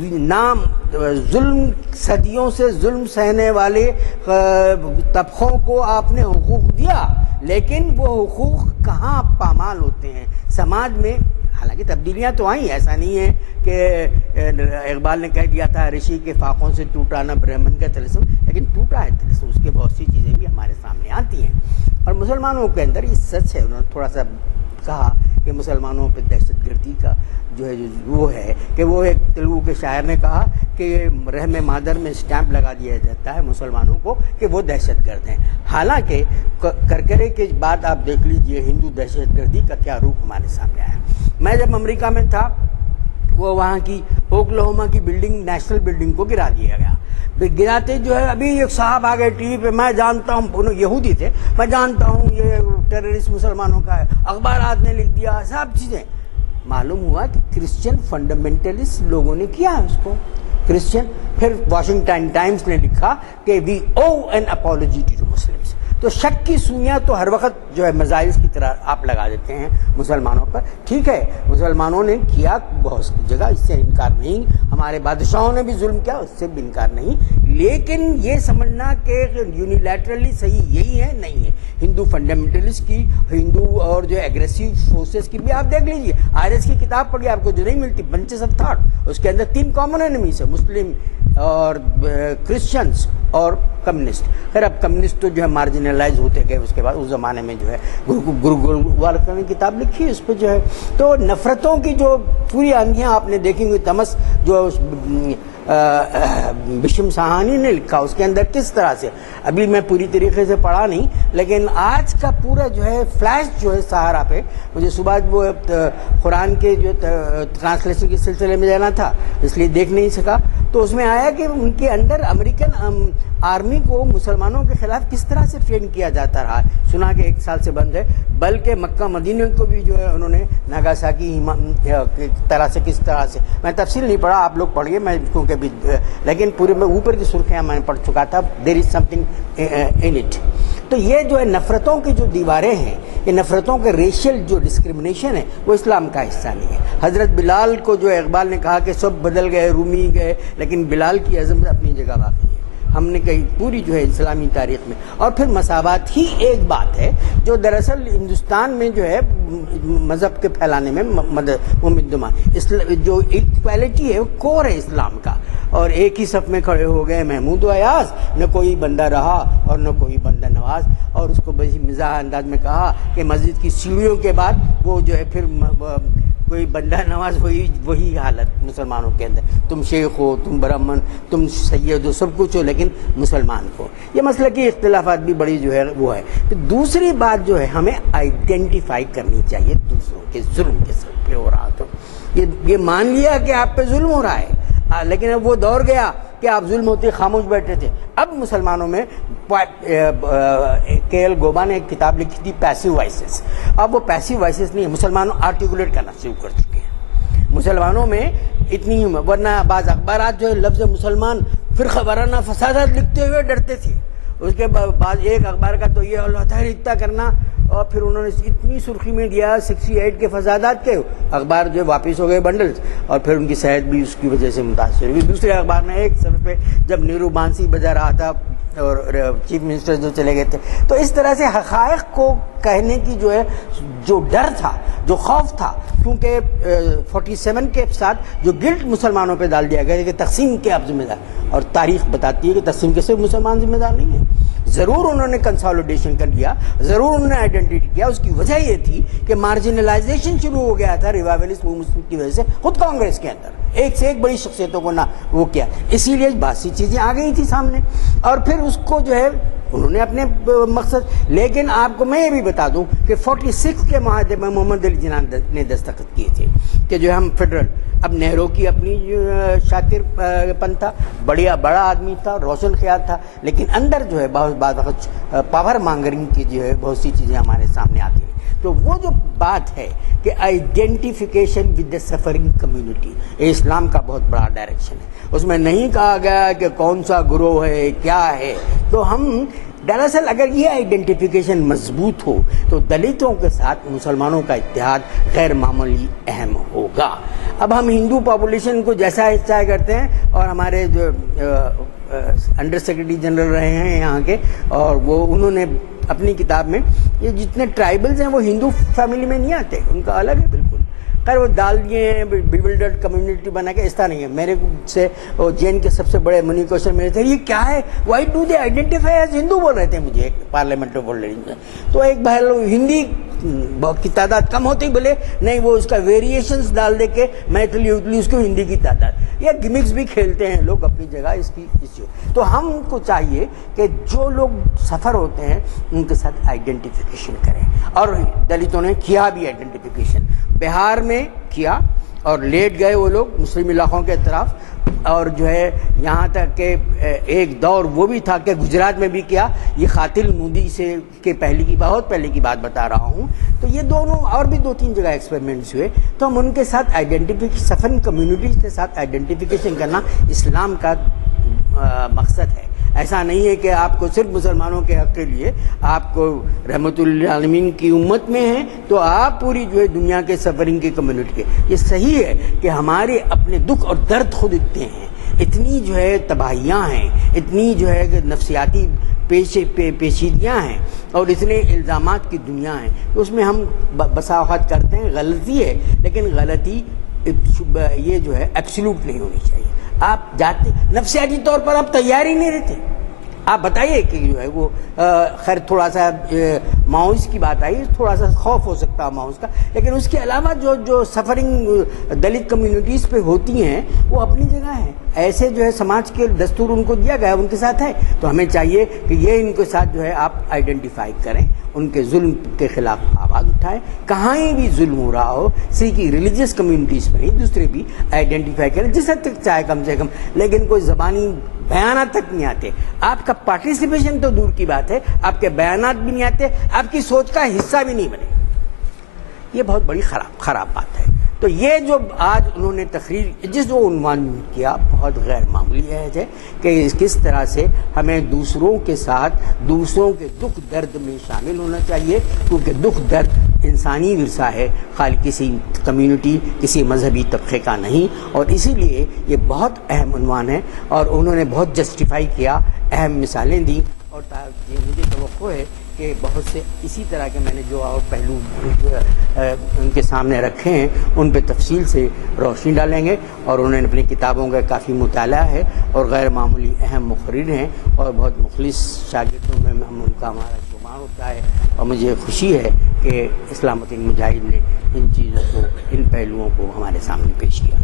نام ظلم صدیوں سے ظلم سہنے والے طبقوں کو آپ نے حقوق دیا لیکن وہ حقوق کہاں پامال ہوتے ہیں سماج میں. حالانکہ تبدیلیاں تو آئیں, ایسا نہیں ہے کہ اقبال نے کہہ دیا تھا رشی کے فاقوں سے ٹوٹا نہ برہمن کا طلسم, لیکن ٹوٹا ہے طلسم. اس کے بہت سی چیزیں بھی ہمارے سامنے آتی ہیں اور مسلمانوں کے اندر یہ سچ ہے. انہوں نے تھوڑا سا کہا کہ مسلمانوں پہ دہشت گردی کا جو ہے وہ ہے کہ وہ ایک تیلگو کے شاعر نے کہا کہ رحم مادر میں اسٹیمپ لگا دیا جاتا ہے مسلمانوں کو کہ وہ دہشت گرد ہیں. حالانکہ کرکرے کے بعد آپ دیکھ لیجئے ہندو دہشت گردی کا کیا روپ ہمارے سامنے آیا. میں جب امریکہ میں تھا وہ وہاں کی اوکلاہوما کی بلڈنگ نیشنل بلڈنگ کو گرا دیا گیا. گراتے جو ہے ابھی ایک صاحب آ گئے ٹی وی پہ, میں جانتا ہوں انہوں یہودی تھے, میں جانتا ہوں یہ ٹیررسٹ مسلمانوں کا ہے, اخبارات نے لکھ دیا سب چیزیں. معلوم ہوا کہ کرسچن فنڈامنٹلسٹ لوگوں نے کیا ہے اس کو کرسچن. پھر واشنگٹن ٹائمز نے لکھا کہ وی O N apology to Muslims. تو شک کی سوئیاں تو ہر وقت جو ہے میزائلز کی طرح آپ لگا دیتے ہیں مسلمانوں پر. ٹھیک ہے مسلمانوں نے کیا بہت جگہ, اس سے انکار نہیں. ہمارے بادشاہوں نے بھی ظلم کیا, اس سے بھی انکار نہیں. لیکن یہ سمجھنا کہ یونیلیٹرلی صحیح یہی ہے نہیں ہے. ہندو فنڈامنٹلسٹ کی, ہندو اور جو ایگریسو فورسز کی بھی آپ دیکھ لیجیے. آر ایس کی کتاب پڑھی آپ کو جو نہیں ملتی بنچز آف تھاٹ, اس کے اندر 3 کامن اینیمیز ہیں مسلم اور کرسچنس اور کمیونسٹ. خیر اب کمیونسٹ تو جو ہے مارجنلائز ہوتے گئے اس کے بعد. اس زمانے میں جو ہے گرو گولوالکر نے کتاب لکھی ہے اس پہ جو ہے. تو نفرتوں کی جو پوری آندیاں آپ نے دیکھی ہوئی تمس جو بشم سہانی نے لکھا اس کے اندر کس طرح سے, ابھی میں پوری طریقے سے پڑھا نہیں لیکن آج کا پورا جو ہے فلیش جو ہے سہارا پہ. مجھے صبح وہ قرآن کے جو ٹرانسلیشن کے سلسلے میں جانا تھا اس لیے دیکھ نہیں سکا, تو اس میں آیا کہ ان کے اندر امریکن آرمی کو مسلمانوں کے خلاف کس طرح سے ٹرین کیا جاتا رہا. سنا کہ 1 سال سے بند ہے, بلکہ مکہ مدینہ کو بھی جو ہے انہوں نے ناگاساکی طرح سے کس طرح سے, میں تفصیل نہیں پڑھا, آپ لوگ پڑھیے میں کیونکہ بھی, لیکن پورے میں اوپر کی سرخیاں میں نے پڑھ چکا تھا. دیر از سم تھنگ ان اٹ. تو یہ جو ہے نفرتوں کی جو دیواریں ہیں, یہ نفرتوں کے ریشل جو ڈسکرمنیشن ہے وہ اسلام کا حصہ نہیں ہے. حضرت بلال کو جو اقبال نے کہا کہ سب بدل گئے رومی گئے لیکن بلال کی عظمت اپنی جگہ باقی ہے. ہم نے کہیں پوری جو ہے اسلامی تاریخ میں. اور پھر مساوات ہی ایک بات ہے جو دراصل ہندوستان میں جو ہے مذہب کے پھیلانے میں مدمہ جو ایکویلٹی ہے وہ کور ہے اسلام کا. اور ایک ہی صف میں کھڑے ہو گئے محمود و ایاز, نہ کوئی بندہ رہا اور نہ کوئی بندہ نواز. اور اس کو بڑی مزاح انداز میں کہا کہ مسجد کی سیڑھیوں کے بعد وہ جو ہے پھر کوئی بندہ نواز وہی حالت مسلمانوں کے اندر. تم شیخ ہو, تم برہمن, تم سید ہو, سب کچھ ہو لیکن مسلمان کو. یہ مسئلہ کی اختلافات بھی بڑی جو ہے وہ ہے. پھر دوسری بات جو ہے ہمیں آئیڈینٹیفائی کرنی چاہیے دوسروں کے ظلم کے سب پہ ہو رہا. تو یہ مان لیا کہ آپ پہ ظلم ہو رہا ہے لیکن اب وہ دور گیا کہ آپ ظلم ہوتے خاموش بیٹھے تھے. اب مسلمانوں میں کے ایل گوبا نے ایک کتاب لکھی تھی پیسیو وائسز. اب وہ پیسیو وائسز نہیں ہے, مسلمانوں آرٹیکولیٹ کرنا شروع کر چکے ہیں. مسلمانوں میں اتنی, ورنہ بعض اخبارات جو ہے لفظ مسلمان فرقہ وارانہ فسادات لکھتے ہوئے ڈرتے تھے. اس کے بعد ایک اخبار کا تو یہ اللہ تعالیٰ اتنا کرنا، اور پھر انہوں نے اتنی سرخی میں دیا 68 کے فسادات کے، اخبار جو واپس ہو گئے بنڈلز، اور پھر ان کی صحت بھی اس کی وجہ سے متاثر ہوئی۔ دوسرے اخبار نے ایک صفحے پہ جب نیرو بانسی بجا رہا تھا اور چیف منسٹر جو چلے گئے تھے، تو اس طرح سے حقائق کو کہنے کی جو ڈر تھا، جو خوف تھا، کیونکہ 47 کے ساتھ جو گلٹ مسلمانوں پہ ڈال دیا گیا کہ تقسیم کے آپ ذمہ دار، اور تاریخ بتاتی ہے کہ تقسیم کے صرف مسلمان ذمہ دار نہیں ہیں۔ ضرور انہوں نے کنسالیڈیشن کر لیا، ضرور انہوں نے آئیڈینٹی کیا، اس کی وجہ یہ تھی کہ مارجنلائزیشن شروع ہو گیا تھا ریوائولسٹ موومنٹ کی وجہ سے خود کانگریس کے اندر، ایک سے ایک بڑی شخصیتوں کو نہ وہ کیا، اسی لیے بہت سی چیزیں آ گئی تھی سامنے، اور پھر اس کو جو ہے انہوں نے اپنے مقصد۔ لیکن آپ کو میں یہ بھی بتا دوں کہ 46 کے معاہدے میں محمد علی جناح نے دستخط کیے تھے کہ جو ہم فیڈرل، اب نہرو کی اپنی شاطر پن تھا، بڑا آدمی تھا، روشن خیال تھا، لیکن اندر جو ہے بہت وقت پاور مانگرنگ کی جو ہے بہت سی چیزیں ہمارے سامنے آتی ہیں۔ تو وہ جو بات ہے کہ identification with the suffering community, یہ اسلام کا بہت بڑا ڈائریکشن ہے۔ اس میں نہیں کہا گیا کہ کون سا گروہ ہے کیا ہے، تو ہم دراصل اگر یہ آئیڈینٹیفیکیشن مضبوط ہو تو دلتوں کے ساتھ مسلمانوں کا اتحاد غیر معمولی اہم ہوگا۔ اب ہم ہندو پاپولیشن کو جیسا احساس کرتے ہیں، اور ہمارے جو انڈر سیکرٹری جنرل رہے ہیں یہاں کے، اور وہ انہوں نے اپنی کتاب میں یہ جتنے ٹرائبلز ہیں وہ ہندو فیملی میں نہیں آتے، ان کا الگ ہے بالکل۔ خیر وہ ڈال دیے ہیں بیولڈرڈ کمیونٹی بنا کے، اس طرح نہیں ہے۔ میرے سے جین کے سب سے بڑے منی کوشچن میرے تھے یہ کیا ہے، why do they identify as Hindu بول رہے تھے مجھے پارلیمنٹ میں بول رہے ہیں، تو ایک بہر ہندی کی تعداد کم ہوتی، بولے نہیں وہ اس کا ویریشنز ڈال دے کے میتھلی اتلی اس کو ہندی کی تعداد، یا گمکس بھی کھیلتے ہیں لوگ اپنی جگہ اس کی تو ہم کو چاہیے کہ جو لوگ سفر ہوتے ہیں ان کے ساتھ آئیڈینٹیفیکیشن کریں، اور دلتوں نے کیا بھی آئیڈینٹیفیکیشن، بہار میں کیا اور لیٹ گئے وہ لوگ مسلم علاقوں کے طرف، اور جو ہے یہاں تک کہ ایک دور وہ بھی تھا کہ گجرات میں بھی کیا، یہ قاتل مودی سے کہ بہت پہلے کی بات بتا رہا ہوں، تو یہ دونوں اور بھی 2-3 جگہ ایکسپیریمنٹس ہوئے، تو ہم ان کے ساتھ آئیڈینٹیفیکیشن، سفرنگ کمیونٹیز کے ساتھ آئیڈینٹیفیکیشن کرنا اسلام کا مقصد ہے۔ ایسا نہیں ہے کہ آپ کو صرف مسلمانوں کے حق کے لیے، آپ کو رحمت للعالمین کی امت میں ہیں تو آپ پوری جو ہے دنیا کے سفرنگ کی کمیونٹی کے، یہ صحیح ہے کہ ہمارے اپنے دکھ اور درد خود اتنے ہیں، اتنی جو ہے تباہیاں ہیں، اتنی جو ہے کہ نفسیاتی پیچیدگیاں ہیں، اور اتنے الزامات کی دنیا ہے، تو اس میں ہم بسا اوقات کرتے ہیں، غلطی ہے، لیکن غلطی یہ جو ہے ایبسولوٹ نہیں ہونی چاہیے۔ آپ جاتے نفسیاتی طور پر آپ تیار ہی نہیں رہتے، آپ بتائیے کہ جو ہے وہ خیر تھوڑا سا ماؤس کی بات آئی، تھوڑا سا خوف ہو سکتا ہے ماؤس کا، لیکن اس کے علاوہ جو سفرنگ دلت کمیونٹیز پہ ہوتی ہیں وہ اپنی جگہ ہیں، ایسے جو ہے سماج کے دستور ان کو دیا گیا ان کے ساتھ ہے، تو ہمیں چاہیے کہ یہ ان کے ساتھ جو ہے آپ آئیڈینٹیفائی کریں، ان کے ظلم کے خلاف آواز اٹھائیں، کہاں بھی ظلم ہو رہا ہو، صرف ریلیجیس کمیونٹیز میں نہیں دوسرے بھی آئیڈینٹیفائی کریں جس حد تک چاہے کم سے کم، لیکن کوئی زبانی بیانات تک نہیں آتے، آپ کا پارٹیسپیشن تو دور کی بات ہے، آپ کے بیانات بھی نہیں آتے، آپ کی سوچ کا حصہ بھی نہیں بنے، یہ بہت بڑی خراب بات ہے۔ تو یہ جو آج انہوں نے تقریر جس جو عنوان کیا بہت غیر معمولی ہے کہ کس طرح سے ہمیں دوسروں کے ساتھ دوسروں کے دکھ درد میں شامل ہونا چاہیے، کیونکہ دکھ درد انسانی ورثہ ہے، خالی کسی کمیونٹی کسی مذہبی طبقے کا نہیں، اور اسی لیے یہ بہت اہم عنوان ہے، اور انہوں نے بہت جسٹیفائی کیا، اہم مثالیں دیں، اور مجھے توقع ہے کہ بہت سے اسی طرح کے میں نے جو اور پہلو ان کے سامنے رکھے ہیں ان پہ تفصیل سے روشنی ڈالیں گے، اور انہوں نے اپنی کتابوں کا کافی مطالعہ ہے اور غیر معمولی اہم مقرر ہیں، اور بہت مخلص شاگردوں میں ان کا ہمارا شمار ہوتا ہے، اور مجھے خوشی ہے کہ اسلام الدین مجاہد نے ان چیزوں کو، ان پہلوؤں کو ہمارے سامنے پیش کیا۔